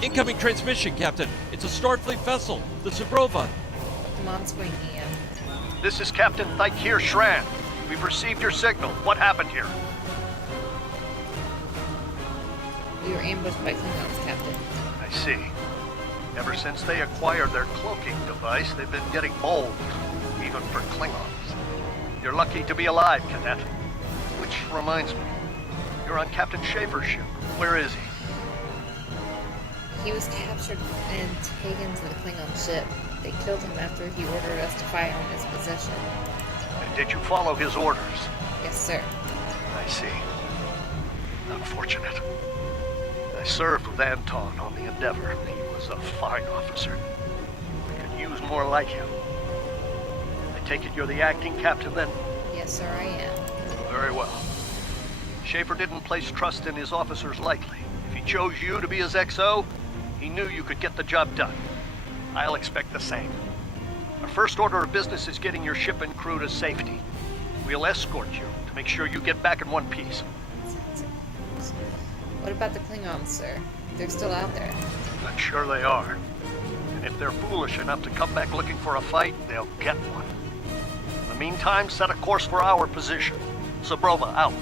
Incoming transmission, Captain. It's a Starfleet vessel, the Zabrova. Come on, swing, Ian. This is Captain Thykir Shran. We've received your signal. What happened here? We were ambushed by Klingons, Captain. I see. Ever since they acquired their cloaking device, they've been getting bold, even for Klingons. You're lucky to be alive, Cadet. Which reminds me, you're on Captain Schaefer's ship. Where is he? He was captured and taken to the Klingon ship. They killed him after he ordered us to fire on his position. And did you follow his orders? Yes, sir. I see. Unfortunate. I served with Anton on the Endeavor. He was a fine officer. We could use more like him. I take it you're the acting captain then? Yes, sir, I am. Very well. Schaefer didn't place trust in his officers lightly. If he chose you to be his XO, he knew you could get the job done. I'll expect the same. Our first order of business is getting your ship and crew to safety. We'll escort you to make sure you get back in one piece. What about the Klingons, sir? They're still out there. I'm sure they are. And if they're foolish enough to come back looking for a fight, they'll get one. In the meantime, set a course for our position. Zabrova out.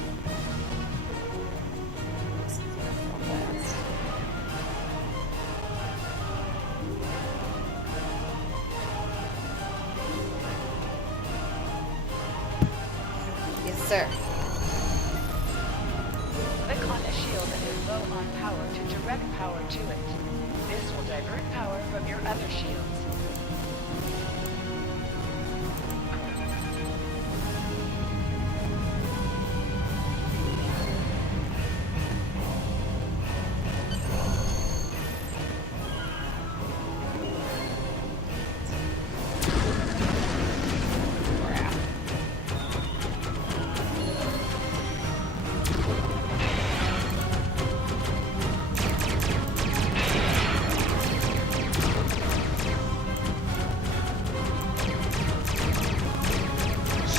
Yes, sir. Click on the shield that is low on power to direct power to it. This will divert power from your other shields.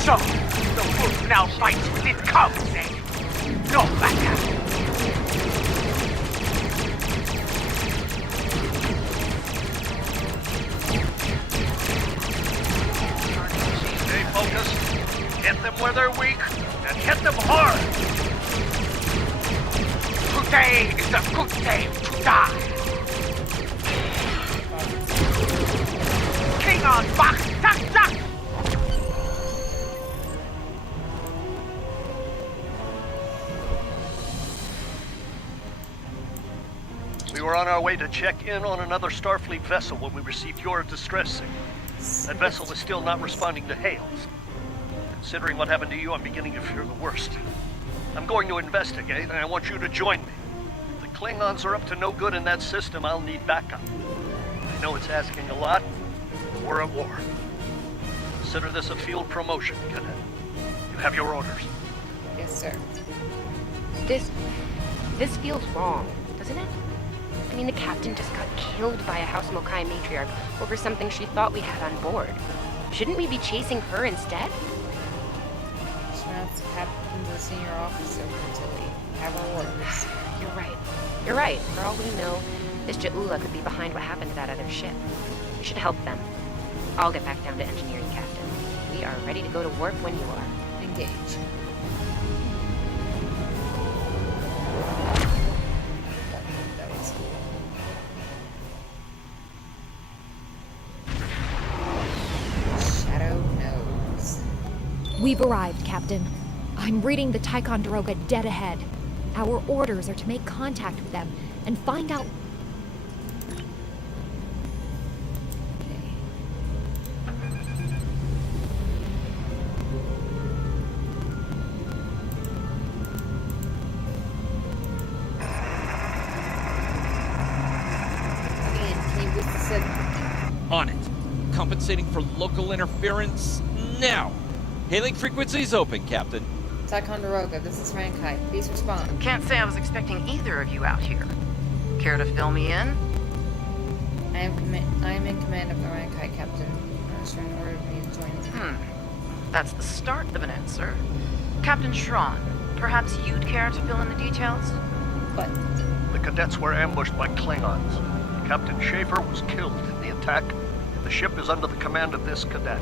So, the wolf now bites when it comes, eh? No matter. Stay focused, hit them where they're weak, and hit them hard! Today is a good day to die. Klingon back, tak, tak! We were on our way to check in on another Starfleet vessel when we received your distress signal. That vessel is still not responding to hails. Considering what happened to you, I'm beginning to fear the worst. I'm going to investigate, and I want you to join me. If the Klingons are up to no good in that system, I'll need backup. I know it's asking a lot, but we're at war. Consider this a field promotion, Cadet. You have your orders. Yes, sir. This feels wrong, doesn't it? I mean, the captain just got killed by a House Mokai matriarch over something she thought we had on board. Shouldn't we be chasing her instead? Schmatz, captain's a senior officer until we have our orders. You're right. For all we know, this Ja'ula could be behind what happened to that other ship. We should help them. I'll get back down to engineering, Captain. We are ready to go to warp when you are. Engage. That was cool. Shadow knows. We've arrived, Captain. I'm reading the Ticonderoga dead ahead. Our orders are to make contact with them and find out. On it. Compensating for local interference now. Hailing frequencies open, Captain. Ticonderoga, this is Rankai. Please respond. Can't say I was expecting either of you out here. Care to fill me in? I am in command of the Rankai, Captain. Shran ordered me to join him. That's the start of an answer. Captain Shran, perhaps you'd care to fill in the details? What? The cadets were ambushed by Klingons. Captain Schaefer was killed in the attack. The ship is under the command of this cadet.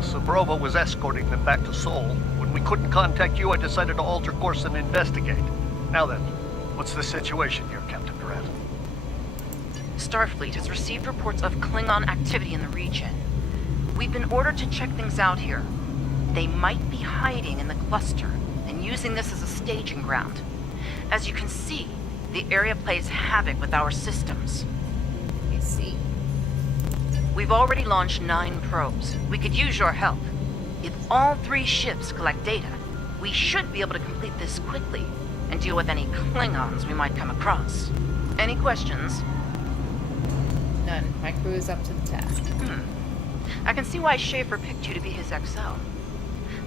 Zabrova was escorting them back to Seoul. When we couldn't contact you, I decided to alter course and investigate. Now then, what's the situation here, Captain Durant? Starfleet has received reports of Klingon activity in the region. We've been ordered to check things out here. They might be hiding in the cluster and using this as a staging ground. As you can see, the area plays havoc with our systems. I see. We've already launched 9 probes. We could use your help. If all 3 ships collect data, we should be able to complete this quickly and deal with any Klingons we might come across. Any questions? None. My crew is up to the task. I can see why Schaefer picked you to be his XO.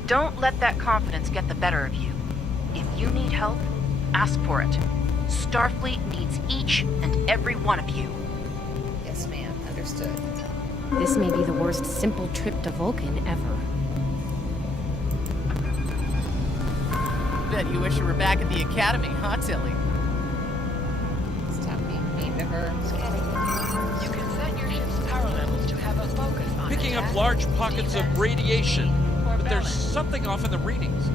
Don't let that confidence get the better of you. If you need help, ask for it. Starfleet needs each and every one of you. Yes, ma'am. Understood. This may be the worst simple trip to Vulcan ever. Bet you wish you were back at the academy, huh, Tilly? Stop being mean to her. You can set your ship's power levels to have a focus on Picking up attack, large pockets of defense, radiation, or but there's balance. something off in the readings.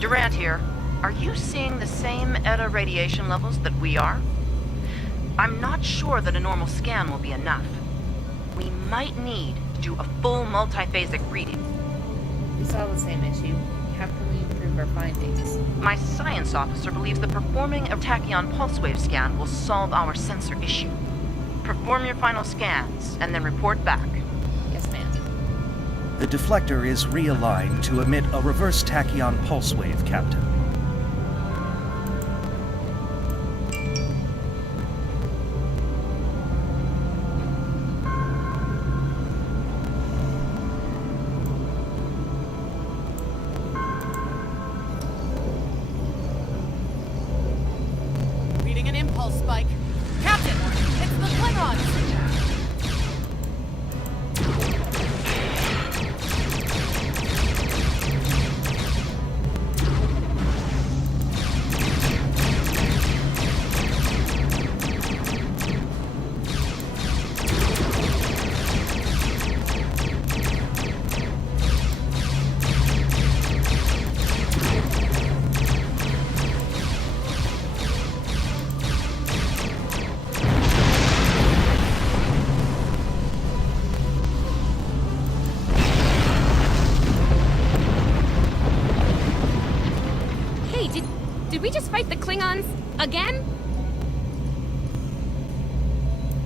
Durant here. Are you seeing the same ETA radiation levels that we are? I'm not sure that a normal scan will be enough. We might need to do a full multiphasic reading. We saw the same issue. How can we improve our findings? My science officer believes that performing a tachyon pulse wave scan will solve our sensor issue. Perform your final scans and then report back. Yes, ma'am. The deflector is realigned to emit a reverse tachyon pulse wave, Captain. Reading an impulse spike. Captain, it's the Klingons! Hey, did we just fight the Klingons again?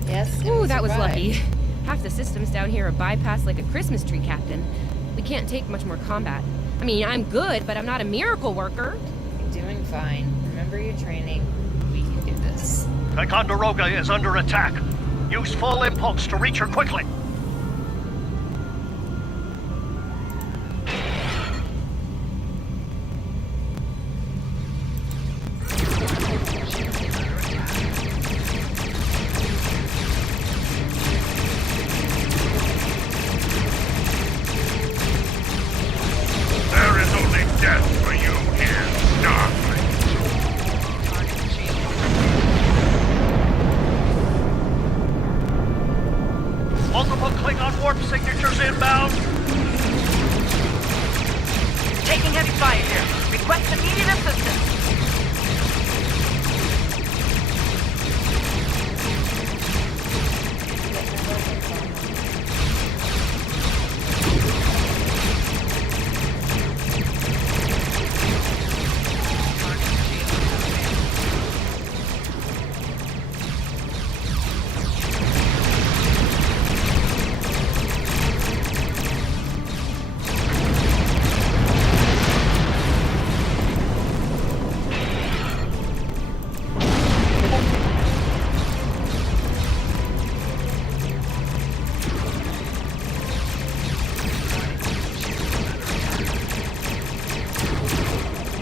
Yes. and Ooh, we that was survived. lucky. Half the systems down here are bypassed like a Christmas tree, Captain. We can't take much more combat. I mean, I'm good, but I'm not a miracle worker. You're doing fine. Remember your training. We can do this. Ticonderoga is under attack. Use full impulse to reach her quickly. There is only death for you here, Starfleet. Multiple Klingon warp signatures inbound. Taking heavy fire here. Request immediate assistance.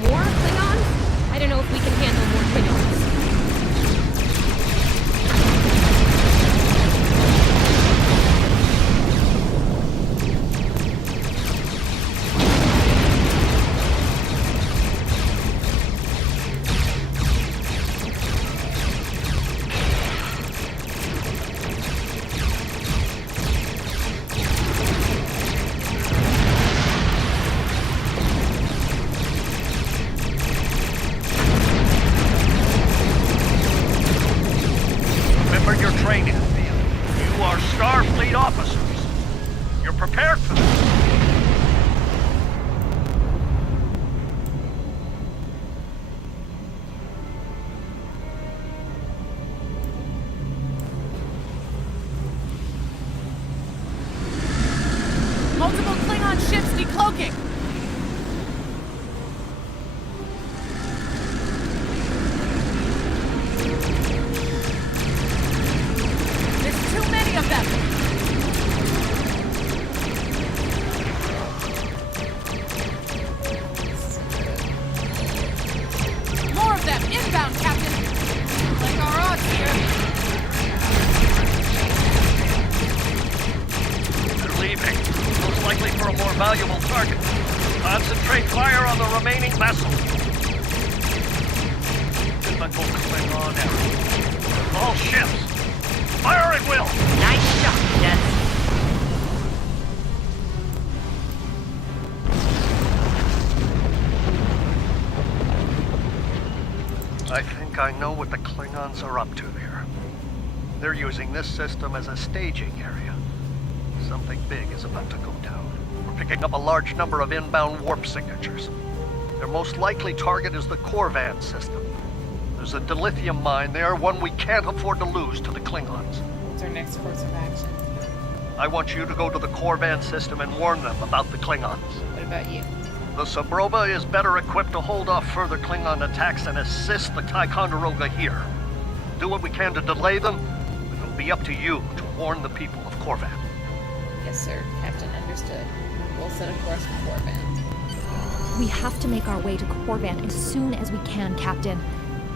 More Klingons? I don't know if we can handle more Klingons. Remember your training. You are Starfleet officers. You're prepared for this. Heavy cloaking! There's too many of them! More of them! Inbound, Captain! Like our odds here. They're leaving. Most likely for a more valuable target. Concentrate fire on the remaining vessels. Typical Klingon error. All ships. Fire at will! Nice shot, Cadet. I think I know what the Klingons are up to there. They're using this system as a staging area. Something big is about to go down. We're picking up a large number of inbound warp signatures. Their most likely target is the Corvan system. There's a dilithium mine there, one we can't afford to lose to the Klingons. What's our next course of action? I want you to go to the Corvan system and warn them about the Klingons. What about you? The Sabroba is better equipped to hold off further Klingon attacks and assist the Ticonderoga here. Do what we can to delay them, but it'll be up to you to warn the people of Corvan. Yes, sir. Captain, understood. We'll set a course for Corvan. We have to make our way to Corvan as soon as we can, Captain.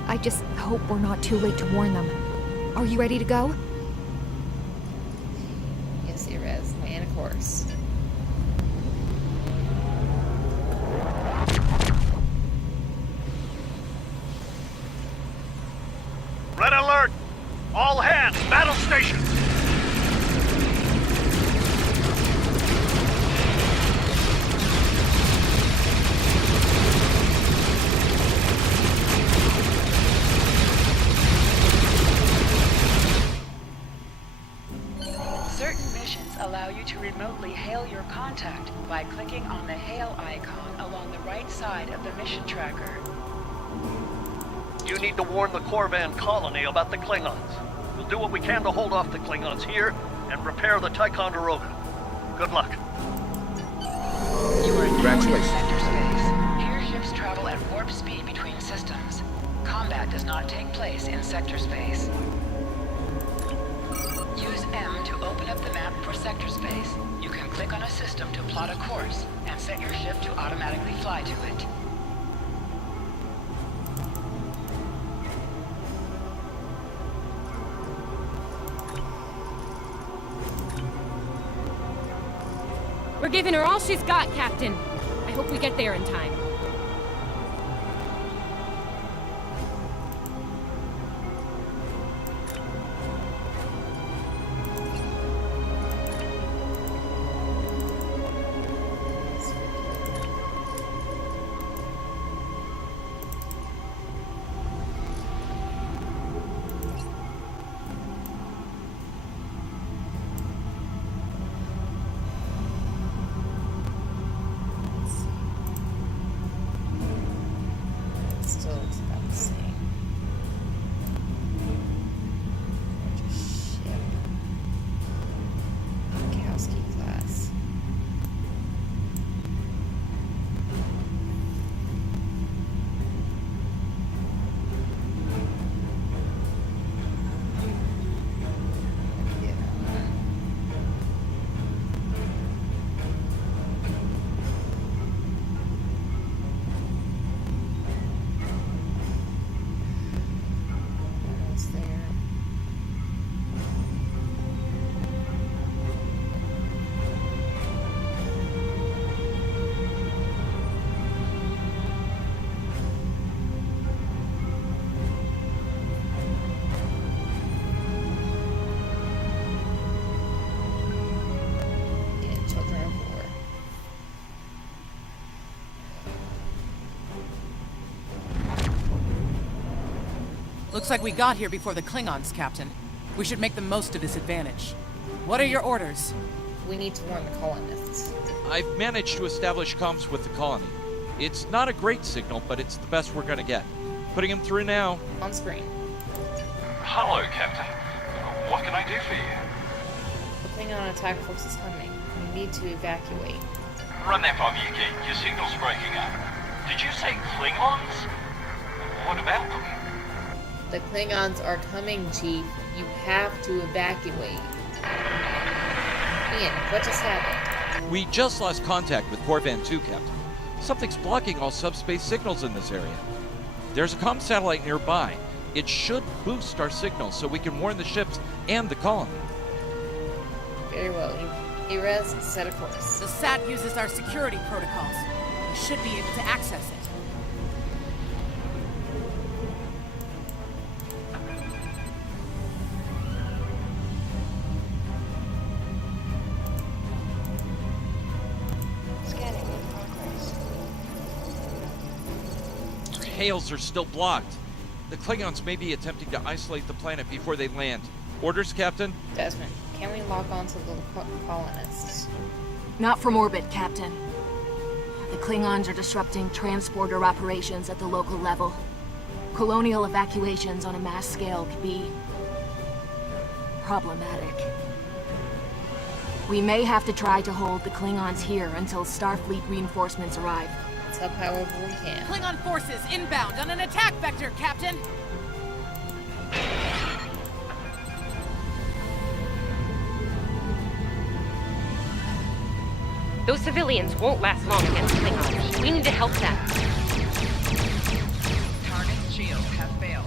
I just hope we're not too late to warn them. Are you ready to go? Yes, Erez. Lay in a course. Red alert! All hands, battle stations! Certain missions allow you to remotely hail your contact by clicking on the hail icon along the right side of the mission tracker. You need to warn the Corvan colony about the Klingons. We'll do what we can to hold off the Klingons here and repair the Ticonderoga. Good luck. You are now in Congratulations. sector space. Here ships travel at warp speed between systems. Combat does not take place in sector space. Use M to open up the map for sector space. You can click on a system to plot a course and set your ship to automatically fly to it. We're giving her all she's got, Captain. I hope we get there in time. Still looks about the same. Ship. Kaloschampionjessica. Almost there. Yeah, children of war. Looks like we got here before the Klingons, Captain. We should make the most of this advantage. What are your orders? We need to warn the colonists. I've managed to establish comms with the colony. It's not a great signal, but it's the best we're gonna get. Putting him through now. On screen. Hello, Captain. What can I do for you? The Klingon attack force is coming. We need to evacuate. Run that by me again. Your signal's breaking up. Did you say Klingons? What about them? The Klingons are coming, Chief. You have to evacuate. Ian, what just happened? We just lost contact with Corvan 2, Captain. Something's blocking all subspace signals in this area. There's a comm satellite nearby. It should boost our signal so we can warn the ships and the colony. Very well. Erez, set a course. The SAT uses our security protocols. We should be able to access it. Scanning in progress. Our hails are still blocked. The Klingons may be attempting to isolate the planet before they land. Orders, Captain? Desmond, can we lock on to the colonists? Not from orbit, Captain. The Klingons are disrupting transporter operations at the local level. Colonial evacuations on a mass scale could be problematic. We may have to try to hold the Klingons here until Starfleet reinforcements arrive. Let's help however we can. Klingon forces inbound on an attack vector, Captain! Those civilians won't last long against Klingons. We need to help them. Target's shields have failed.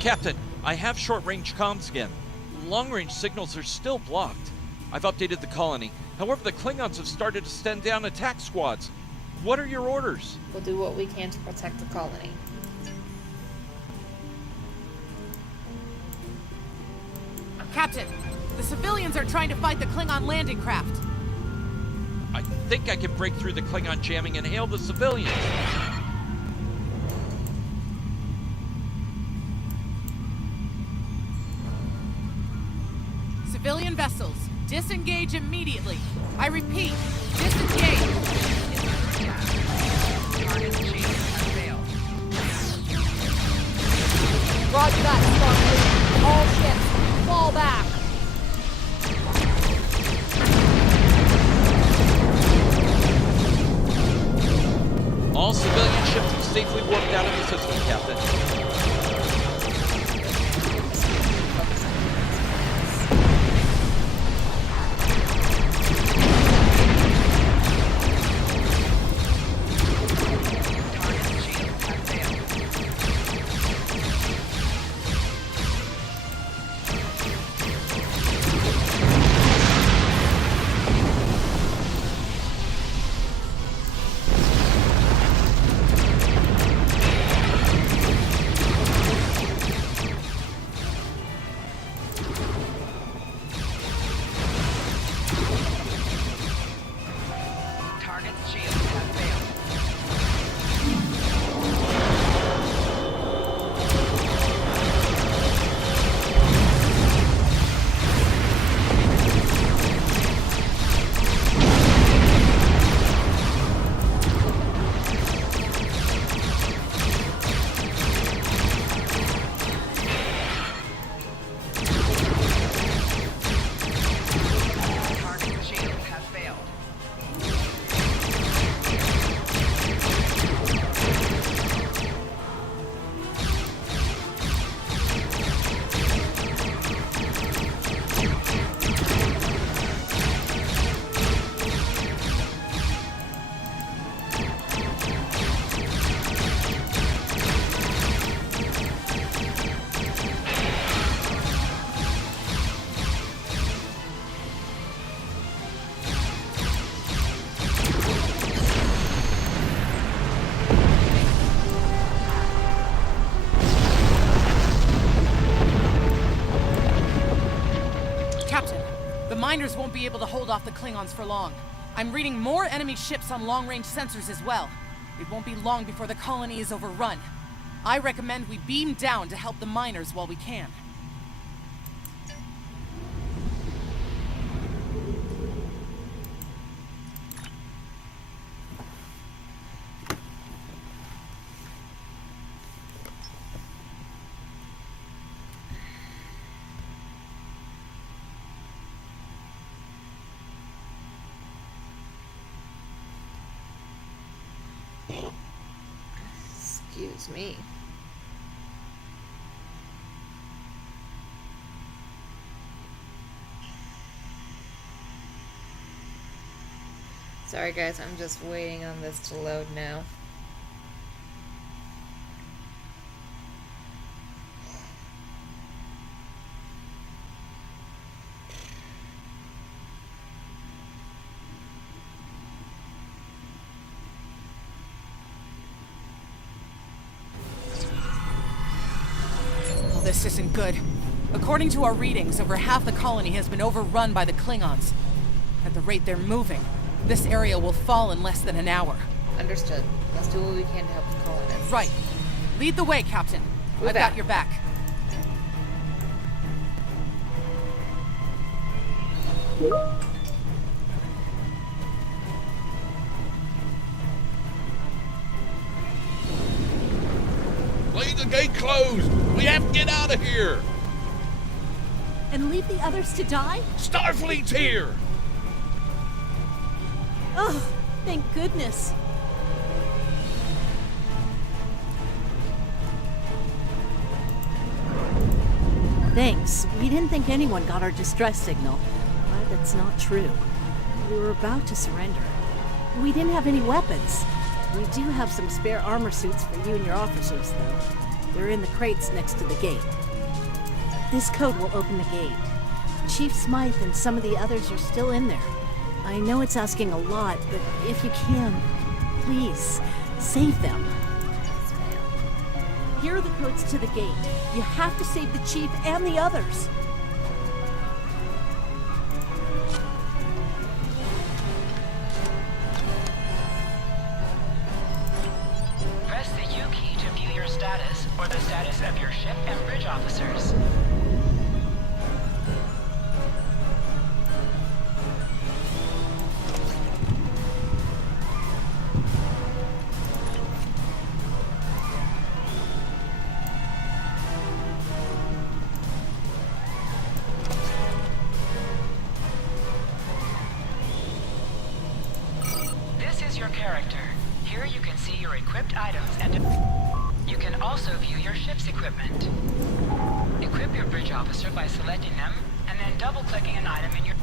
Captain, I have short-range comms again. Long-range signals are still blocked. I've updated the colony. However, the Klingons have started to send down attack squads. What are your orders? We'll do what we can to protect the colony. Captain, the civilians are trying to fight the Klingon landing craft. I think I can break through the Klingon jamming and hail the civilians. Civilian vessels, disengage immediately. I repeat, disengage. Roger that, Starfleet. All ships, fall back. All civilian ships have safely warped out of the system, Captain. miners won't be able to hold off the Klingons for long. I'm reading more enemy ships on long-range sensors as well. It won't be long before the colony is overrun. I recommend we beam down to help the miners while we can. Excuse me. Sorry guys, I'm just waiting on this to load now. Well, this isn't good. According to our readings, over half the colony has been overrun by the Klingons. At the rate they're moving, this area will fall in less than an hour. Understood. Let's do what we can to help the colonists. Right. Lead the way, Captain. I've got your back. Leave the gate closed! We have to get out of here! And leave the others to die? Starfleet's here! Oh, thank goodness. Thanks. We didn't think anyone got our distress signal. But that's not true. We were about to surrender. We didn't have any weapons. We do have some spare armor suits for you and your officers, though. They're in the crates next to the gate. This code will open the gate. Chief Smythe and some of the others are still in there. I know it's asking a lot, but if you can, please, save them. Here are the codes to the gate. You have to save the Chief and the others. Press the U key to view your status or the status of your ship and bridge officers. Your character. Here you can see your equipped items and you can also view your ship's equipment. Equip your bridge officer by selecting them and then double-clicking an item in your...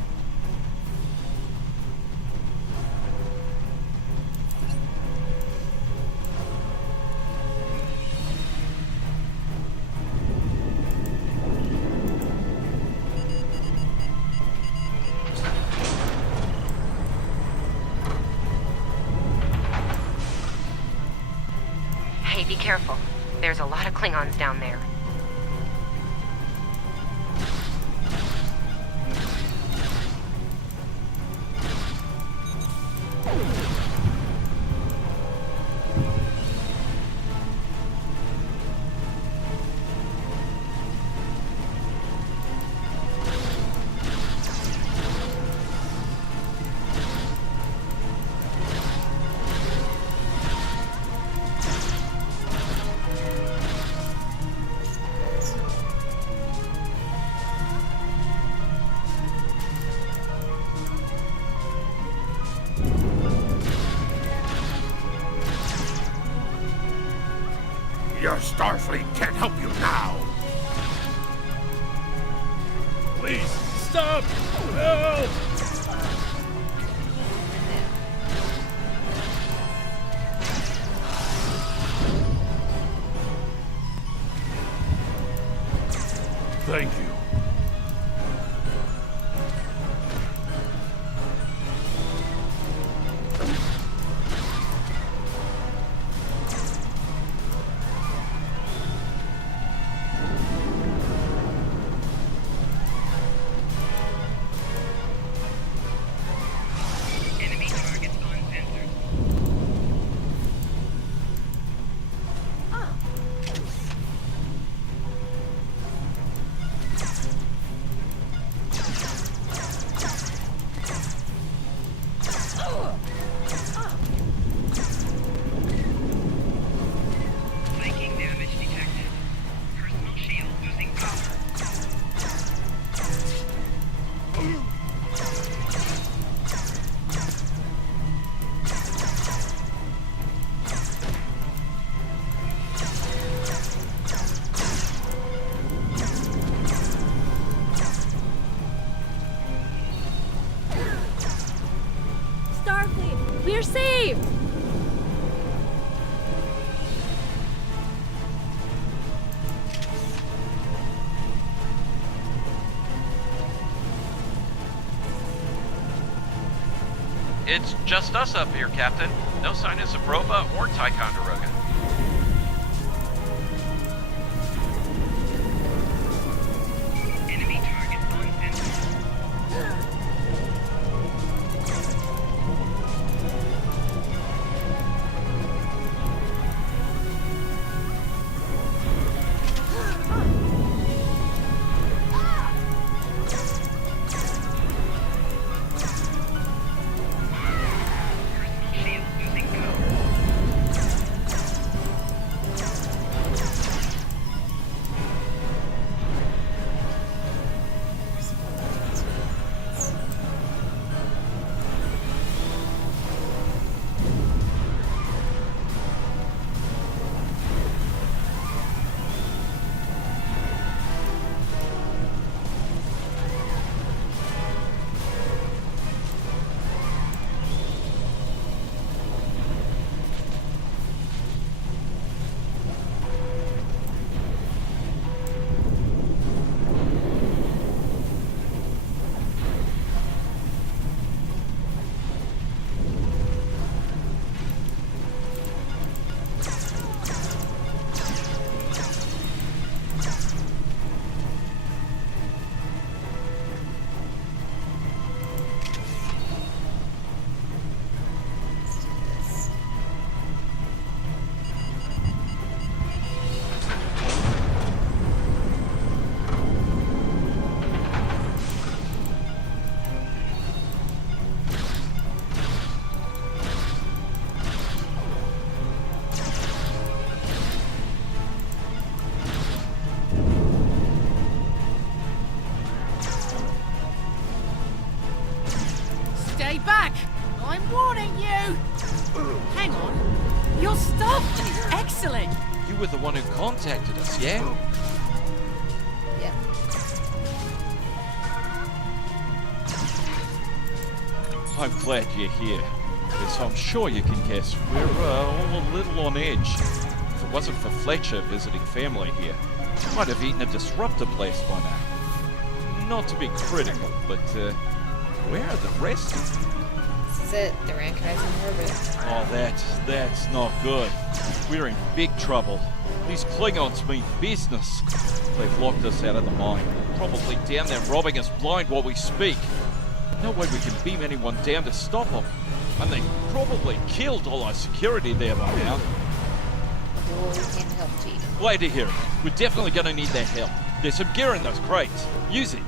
Be careful. There's a lot of Klingons down there. Your Starfleet can't help you now. Please, stop! Help! Thank you. It's just us up here, Captain. No sign of Zabrova or Ticonderoga. Enemy target on sensor. Shield losing power. Stay back! I'm warning you! Hang on. Your stuff is excellent! You were the one who contacted us, yeah? Yep. I'm glad you're here. As I'm sure you can guess, we're all a little on edge. If it wasn't for Fletcher visiting family here, we might have eaten a disruptor place by now. Not to be critical, but where are the rest of them? This is it. The Rankai's in orbit. Oh, that's not good. We're in big trouble. These Klingons mean business. They've locked us out of the mine. Probably down there robbing us blind while we speak. No way we can beam anyone down to stop them. And they probably killed all our security there by now. Well, we can't help, Chief. Glad to hear it. We're definitely gonna need their help. There's some gear in those crates. Use it.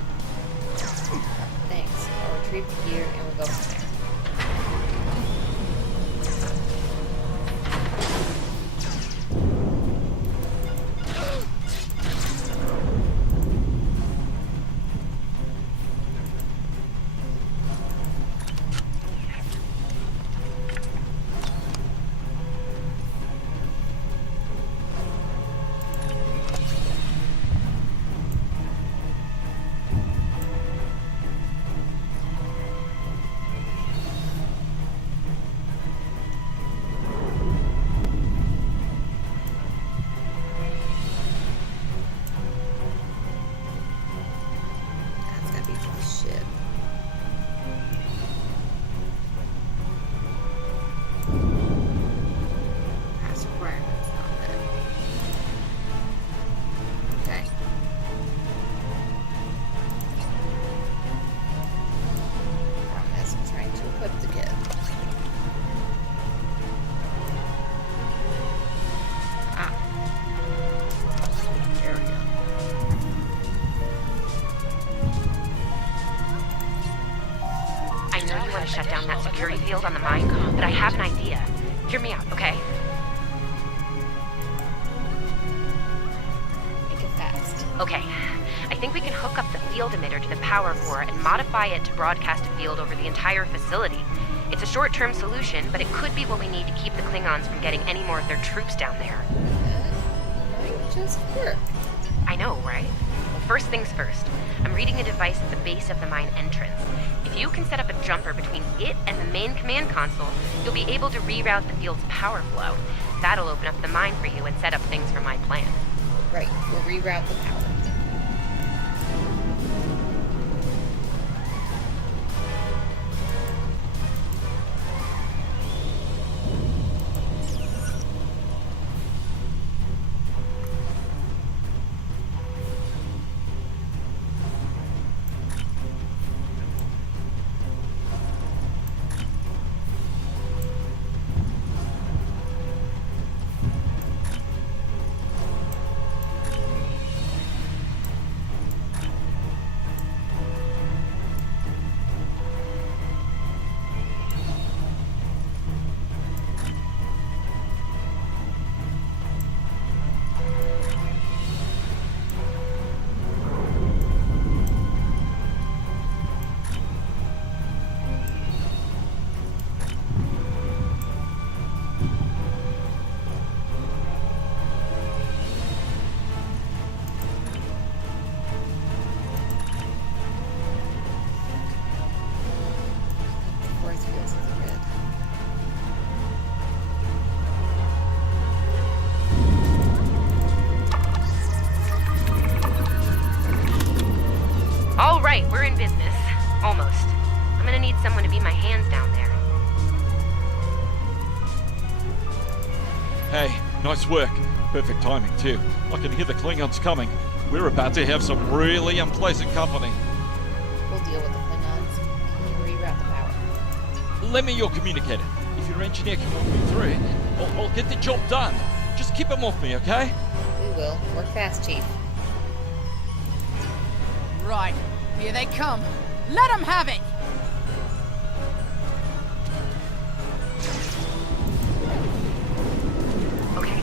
Thanks. I'll retrieve the gear and we'll go from there. Shut down that security field on the mine, but I have an idea. Hear me out, okay? Make it fast. Okay. I think we can hook up the field emitter to the power core and modify it to broadcast a field over the entire facility. It's a short-term solution, but it could be what we need to keep the Klingons from getting any more of their troops down there. That might just work. I know, right? Well, first things first. I'm reading a device at the base of the mine entrance. If you can set up a jumper between it and the main command console, you'll be able to reroute the field's power flow. That'll open up the mine for you and set up things for my plan. Right, we'll reroute the power. Almost. I'm gonna need someone to be my hands down there. Hey, nice work. Perfect timing, too. I can hear the Klingons coming. We're about to have some really unpleasant company. We'll deal with the Klingons. Can you reroute the power? Lend me your communicator. If your engineer can walk me through it, I'll get the job done. Just keep him off me, okay? We will. Work fast, Chief. Right. Here they come. Let them have it! Okay.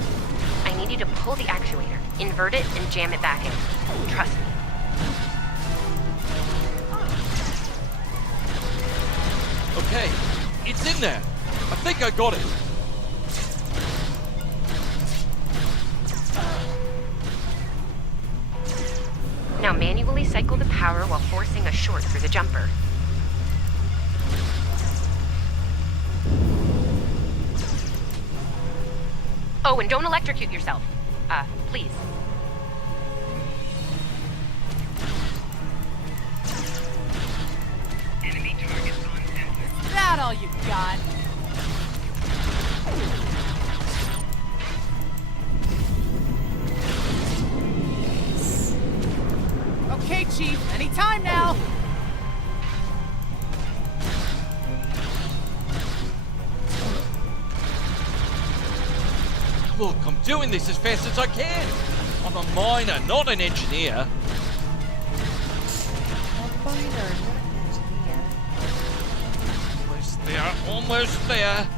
I need you to pull the actuator, invert it, and jam it back in. Trust me. Okay, it's in there. I think I got it. Now manually cycle the power while forcing a short through the jumper. Oh, and don't electrocute yourself. Please. Enemy targets on center. Is that all you got? Okay, Chief. Anytime now. Look, I'm doing this as fast as I can. I'm a miner, not an engineer. A miner, not an engineer. Almost there, almost there.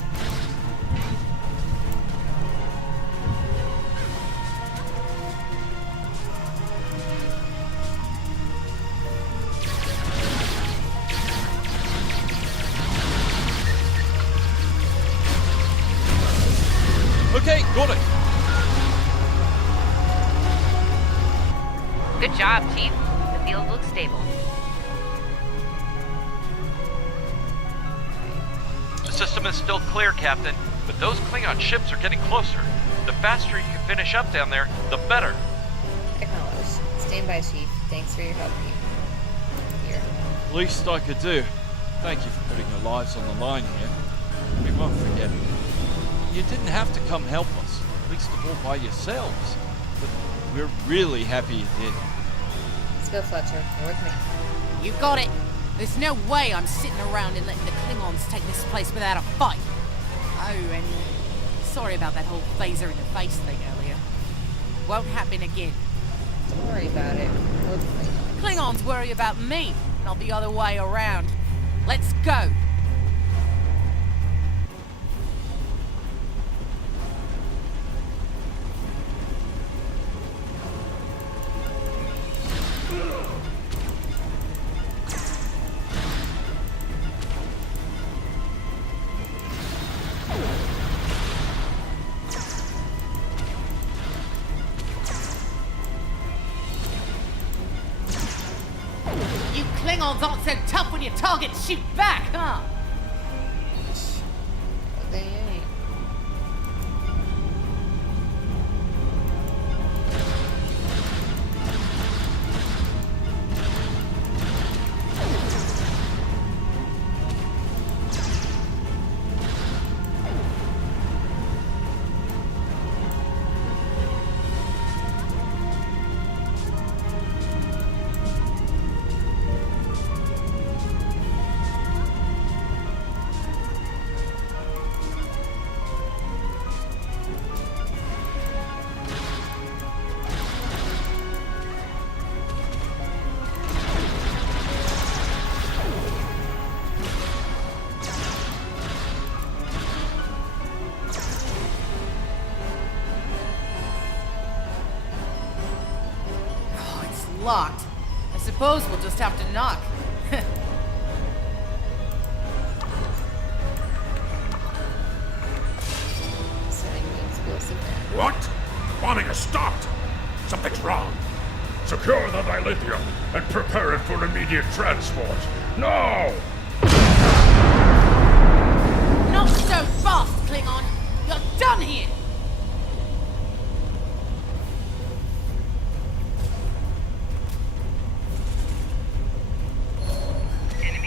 Okay, got it. Good job, Chief. The field looks stable. The system is still clear, Captain, but those Klingon ships are getting closer. The faster you can finish up down there, the better. Acknowledged. Stand by, Chief. Thanks for your help. Here. Least I could do. Thank you for putting your lives on the line here. We won't forget it. You didn't have to come help us, least of all by yourselves. But we're really happy you did. Let's go, Fletcher. You're with me. You got it. There's no way I'm sitting around and letting the Klingons take this place without a fight. Oh, and sorry about that whole phaser in the face thing earlier. Won't happen again. Don't worry about it. We're the Klingons. Klingons worry about me, not the other way around. Let's go. You Klingons aren't so tough when your targets shoot back, huh? They ain't. Locked. I suppose we'll just have to knock. Setting the explosive down. What? Bombing has stopped! Something's wrong. Secure the dilithium and prepare it for immediate transport. Now! Not so fast, Klingon! You're done here! Enemy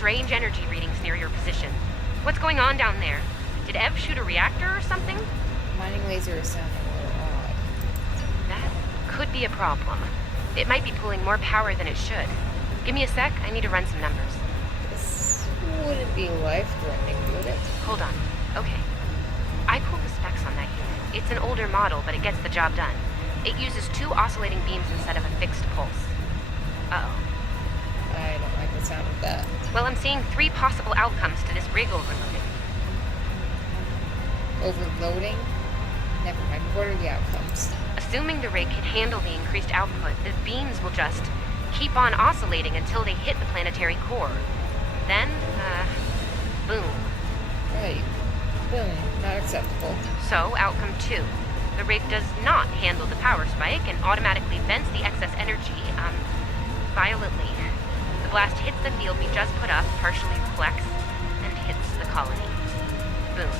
strange energy readings near your position. What's going on down there? Did Ev shoot a reactor or something? Mining lasers sound a little odd. That could be a problem. It might be pulling more power than it should. Give me a sec, I need to run some numbers. This wouldn't be life-threatening, would it? Hold on. Okay. I pulled the specs on that unit. It's an older model, but it gets the job done. It uses 2 oscillating beams instead of a fixed pulse. Uh-oh. I don't like the sound of that. Well, I'm seeing 3 possible outcomes to this rig overloading. Overloading? Never mind. What are the outcomes? Assuming the rig can handle the increased output, the beams will just keep on oscillating until they hit the planetary core. Then, boom. Right. Boom. Not acceptable. So, outcome 2. The rig does not handle the power spike and automatically vents the excess energy, violently. The blast hits the field we just put up, partially reflects, and hits the colony. Boom.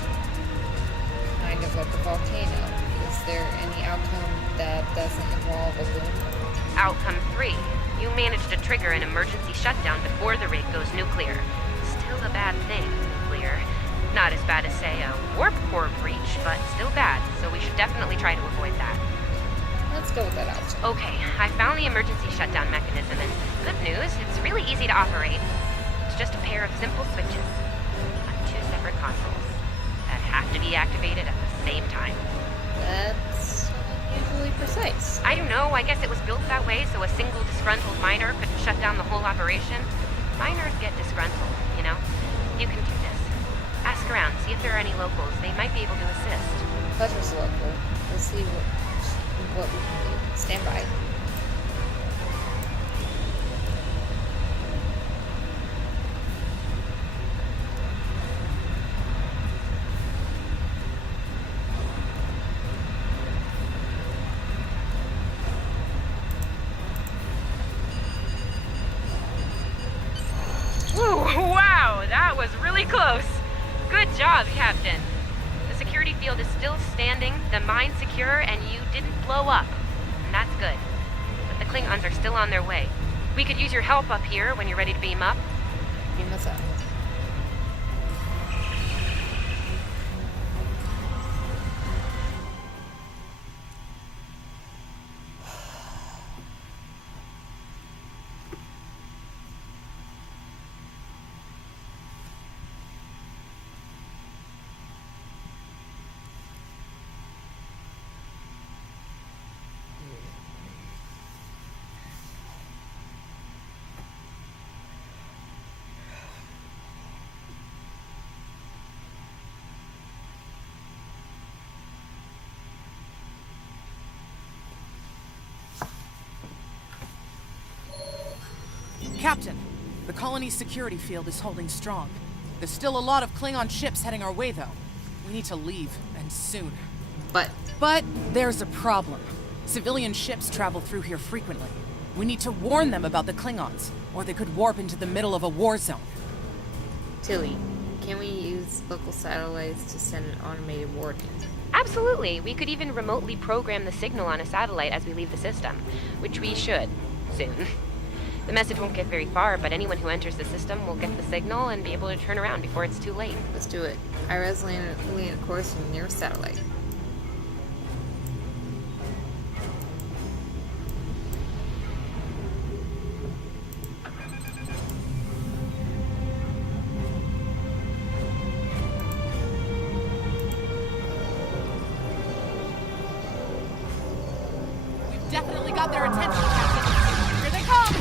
Kind of like a volcano. Is there any outcome that doesn't involve a boom? Outcome 3. You managed to trigger an emergency shutdown before the rig goes nuclear. Still a bad thing, nuclear. Not as bad as, say, a warp core breach, but still bad, so we should definitely try to avoid that. Let's go with that option. Okay, I found the emergency shutdown mechanism, and good news, it's really easy to operate. It's just a pair of simple switches on 2 separate consoles that have to be activated at the same time. That's unusually precise. I don't know, I guess it was built that way so a single disgruntled miner couldn't shut down the whole operation. Miners get disgruntled, you know? You can do this. Ask around, see if there are any locals. They might be able to assist. Pleasure's local. We'll see what we can do. Stand by. Whoa, wow, that was really close. Good job, Captain. The security field is still standing, the mine's secure, and you didn't blow up. And that's good. But the Klingons are still on their way. We could use your help up here when you're ready to beam up. Beam us up. Captain, the colony's security field is holding strong. There's still a lot of Klingon ships heading our way, though. We need to leave, and soon. But there's a problem. Civilian ships travel through here frequently. We need to warn them about the Klingons, or they could warp into the middle of a war zone. Tilly, can we use local satellites to send an automated warning? Absolutely. We could even remotely program the signal on a satellite as we leave the system, which we should, soon. The message won't get very far, but anyone who enters the system will get the signal and be able to turn around before it's too late. Let's do it. IRES land a course from the nearest satellite. We've definitely got their attention, Captain. Here they come!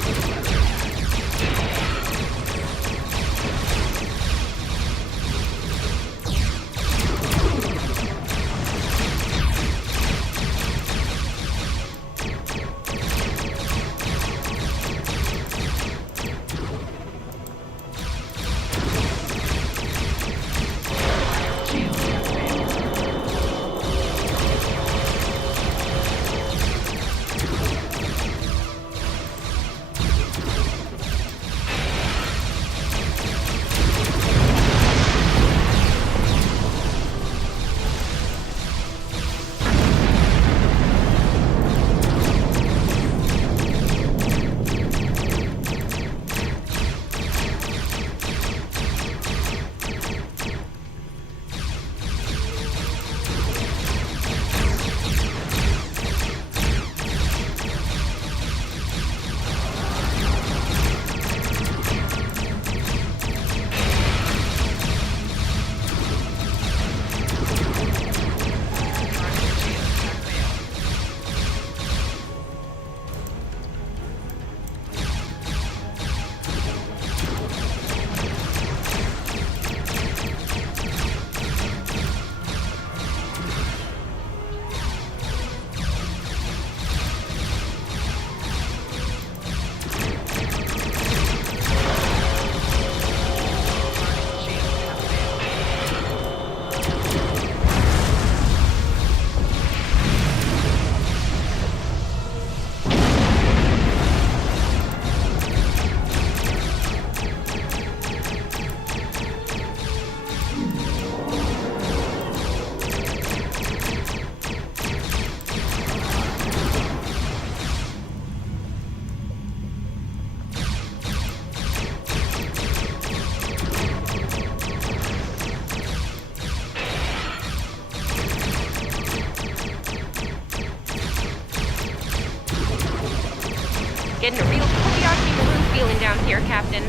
feeling down here, Captain.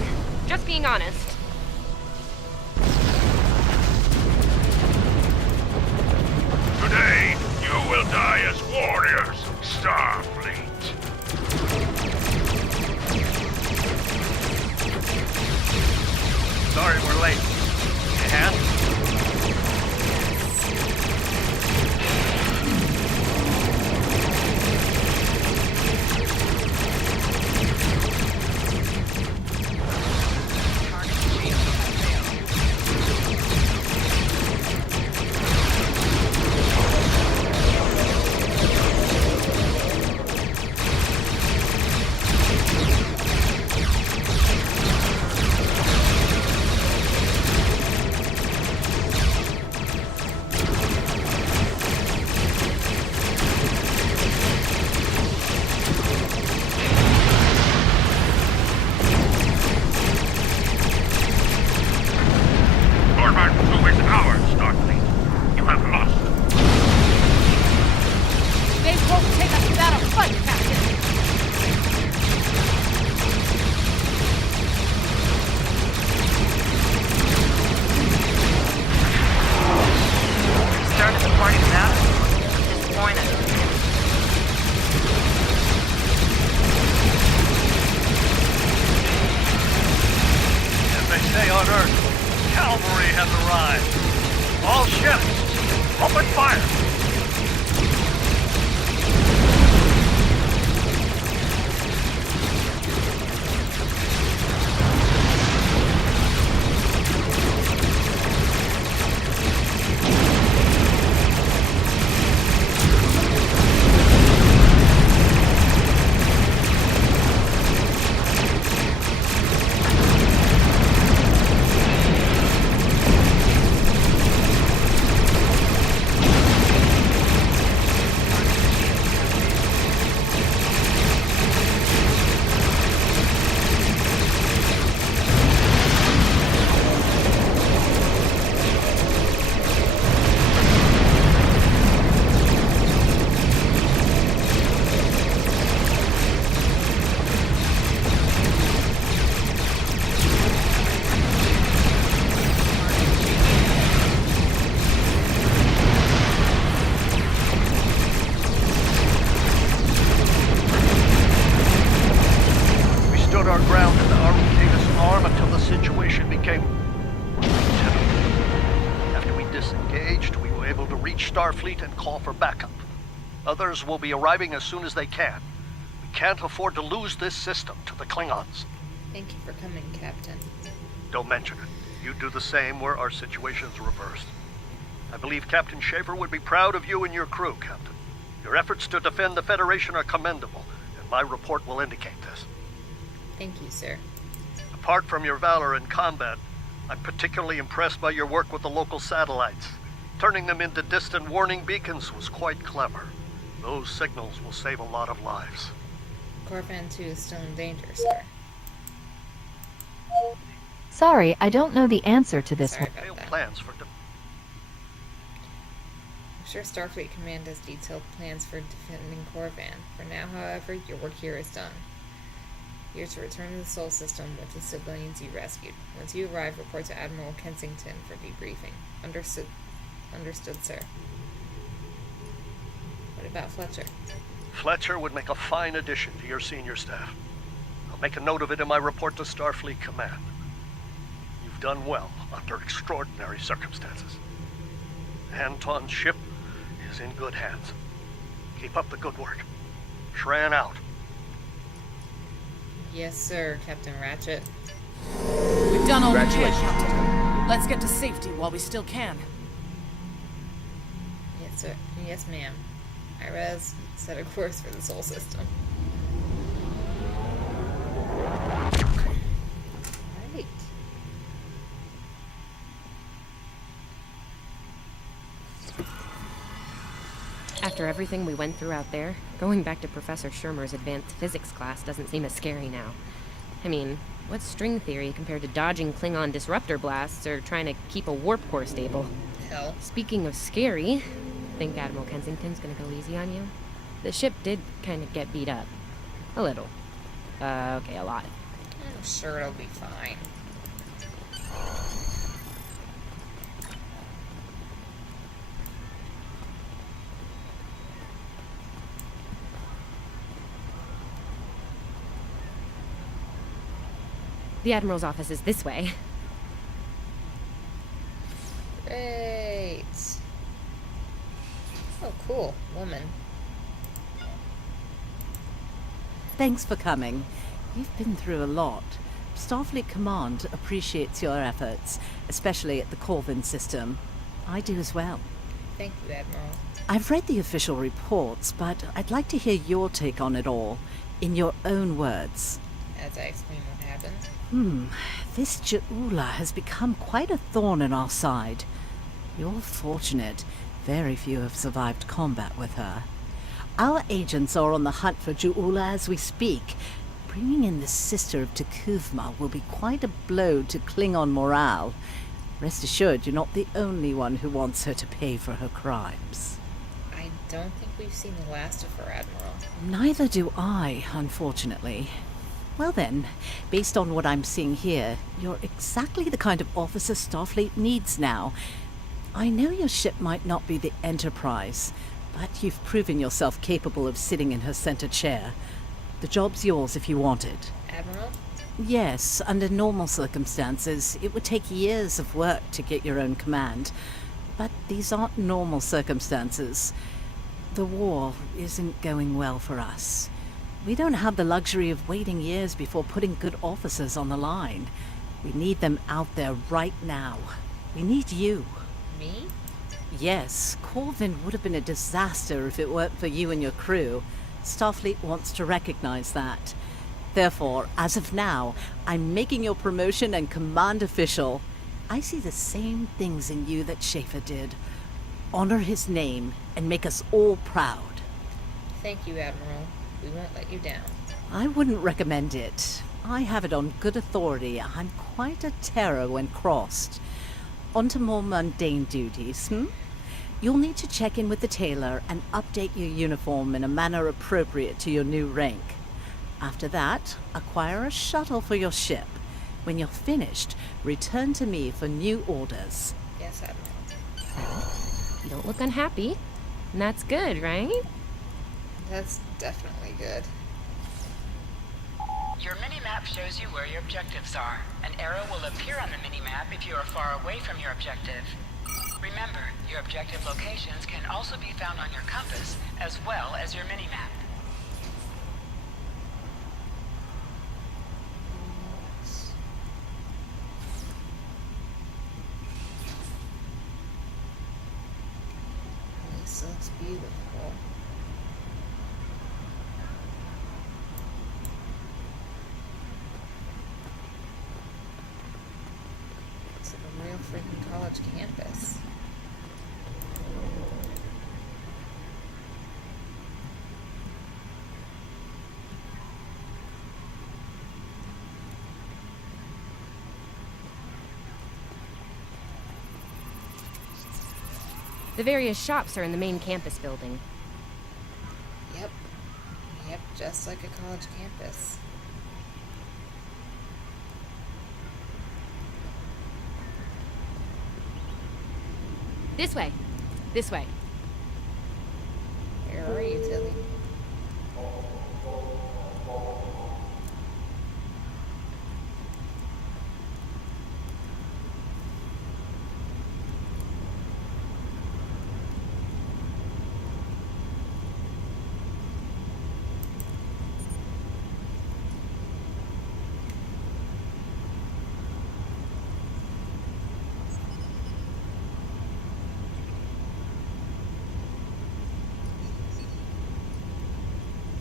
Just being honest. Today, you will die as warriors, Starfleet. Sorry we're late. And? Starfleet and call for backup. Others will be arriving as soon as they can. We can't afford to lose this system to the Klingons. Thank you for coming, Captain. Don't mention it. You do the same where our situation's reversed. I believe Captain Schaefer would be proud of you and your crew, Captain. Your efforts to defend the Federation are commendable, and my report will indicate this. Thank you, sir. Apart from your valor in combat, I'm particularly impressed by your work with the local satellites. Turning them into distant warning beacons was quite clever. Those signals will save a lot of lives. Corvan 2 is still in danger, sir. Sorry, I don't know the answer to this one. Plans for I'm sure Starfleet Command has detailed plans for defending Corvan. For now, however, your work here is done. You're to return to the Sol system with the civilians you rescued. Once you arrive, report to Admiral Kensington for debriefing. Understood. Understood, sir. What about Fletcher? Fletcher would make a fine addition to your senior staff. I'll make a note of it in my report to Starfleet Command. You've done well under extraordinary circumstances. Anton's ship is in good hands. Keep up the good work. Shran out. Yes, sir, Captain Ratchet. We've done all we can, Captain. Let's get to safety while we still can. Yes, sir. Yes, ma'am. Irez, set a course for the Sol system. Right. After everything we went through out there, going back to Professor Shermer's advanced physics class doesn't seem as scary now. I mean, what's string theory compared to dodging Klingon disruptor blasts or trying to keep a warp core stable? Hell. Speaking of scary, think Admiral Kensington's gonna go easy on you? The ship did kind of get beat up. A little. Okay, a lot. I'm sure it'll be fine. The Admiral's office is this way. Great. Oh, cool. Woman. Thanks for coming. You've been through a lot. Starfleet Command appreciates your efforts, especially at the Corvin system. I do as well. Thank you, Admiral. I've read the official reports, but I'd like to hear your take on it all, in your own words. As I explain what happened. This Ja'ula has become quite a thorn in our side. You're fortunate. Very few have survived combat with her. Our agents are on the hunt for Ja'ula as we speak. Bringing in the sister of T'Kuvma will be quite a blow to Klingon morale. Rest assured, you're not the only one who wants her to pay for her crimes. I don't think we've seen the last of her, Admiral. Neither do I, unfortunately. Well then, based on what I'm seeing here, you're exactly the kind of officer Starfleet needs now. I know your ship might not be the Enterprise, but you've proven yourself capable of sitting in her center chair. The job's yours if you want it. Admiral? Yes, under normal circumstances, it would take years of work to get your own command. But these aren't normal circumstances. The war isn't going well for us. We don't have the luxury of waiting years before putting good officers on the line. We need them out there right now. We need you. Me? Yes, Corvin would have been a disaster if it weren't for you and your crew. Starfleet wants to recognize that. Therefore, as of now, I'm making your promotion and command official. I see the same things in you that Schaefer did. Honor his name and make us all proud. Thank you, Admiral. We won't let you down. I wouldn't recommend it. I have it on good authority. I'm quite a terror when crossed. On to more mundane duties, You'll need to check in with the tailor and update your uniform in a manner appropriate to your new rank. After that, acquire a shuttle for your ship. When you're finished, return to me for new orders. Yes, Admiral. You don't look unhappy. And that's good, right? That's definitely good. Your mini-map shows you where your objectives are. An arrow will appear on the mini-map if you are far away from your objective. Remember, your objective locations can also be found on your compass, as well as your mini-map. This looks beautiful. It's like a real freaking college campus. The various shops are in the main campus building. Yep. Yep, just like a college campus. This way. This way. Where are you, Tilly?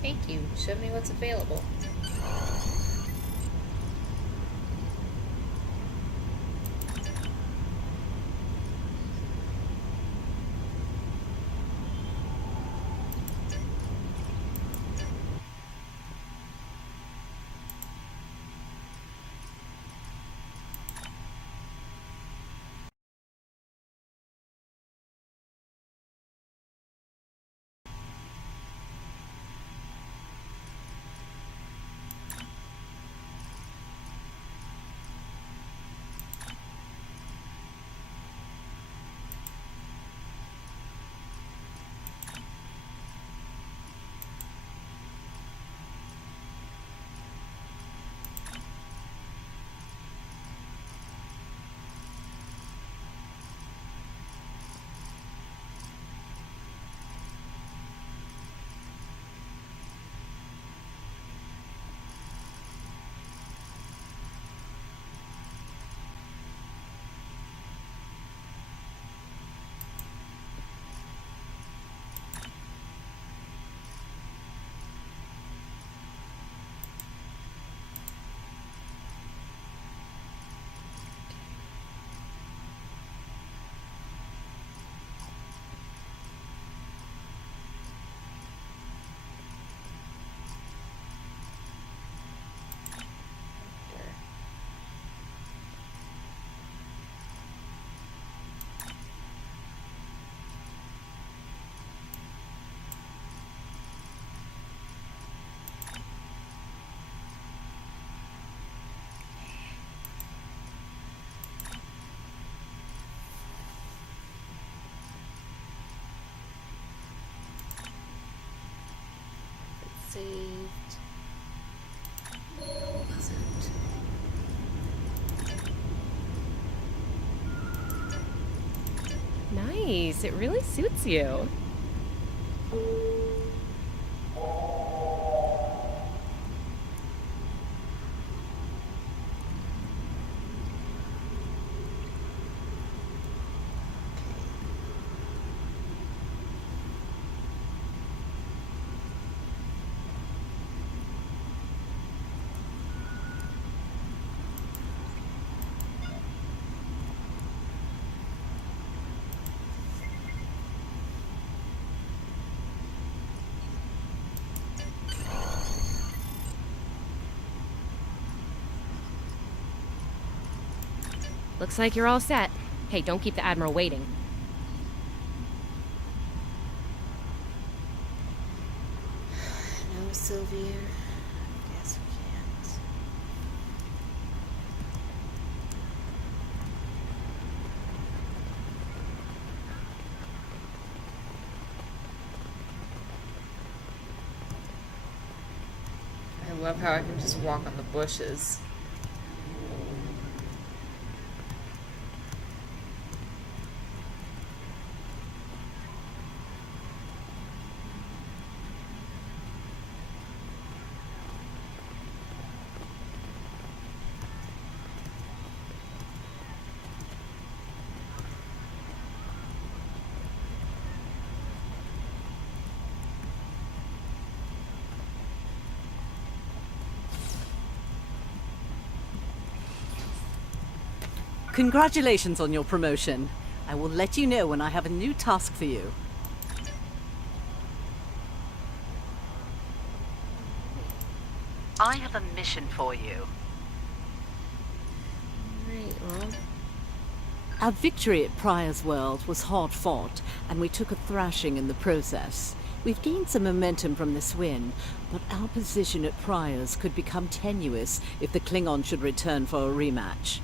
Thank you. Show me what's available. saved. Nice. It really suits you. Looks like you're all set. Hey, don't keep the Admiral waiting. No, Sylvia. Guess we can't. I love how I can just walk on the bushes. Congratulations on your promotion. I will let you know when I have a new task for you. I have a mission for you. Right, well. Our victory at Pryor's World was hard fought, and we took a thrashing in the process. We've gained some momentum from this win, but our position at Pryor's could become tenuous if the Klingon should return for a rematch.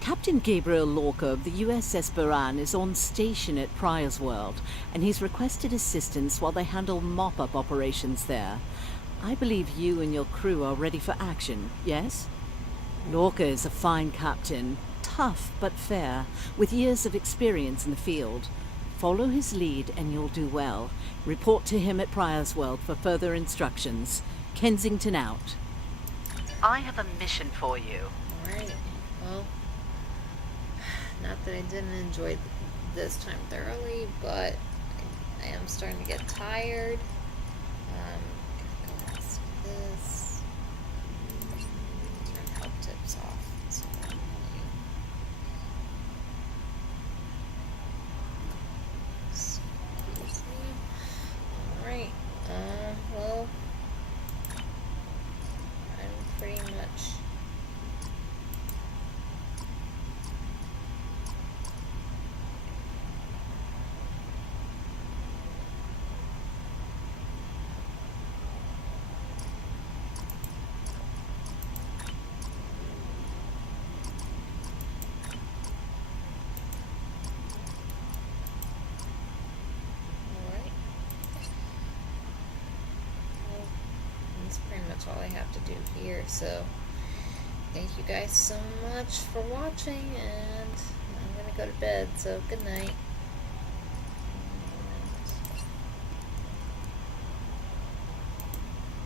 Captain Gabriel Lorca of the USS Baran is on station at Pryor's World, and he's requested assistance while they handle mop-up operations there. I believe you and your crew are ready for action, yes? Lorca is a fine captain, tough but fair, with years of experience in the field. Follow his lead and you'll do well. Report to him at Pryor's World for further instructions. Kensington out. I have a mission for you. Alright, well, not that I didn't enjoy this time thoroughly, but I am starting to get tired. Go ask this. Turn help tips off. So excuse me. Alright, well, I'm pretty much all I have to do here, so thank you guys so much for watching, and I'm gonna go to bed, so good night.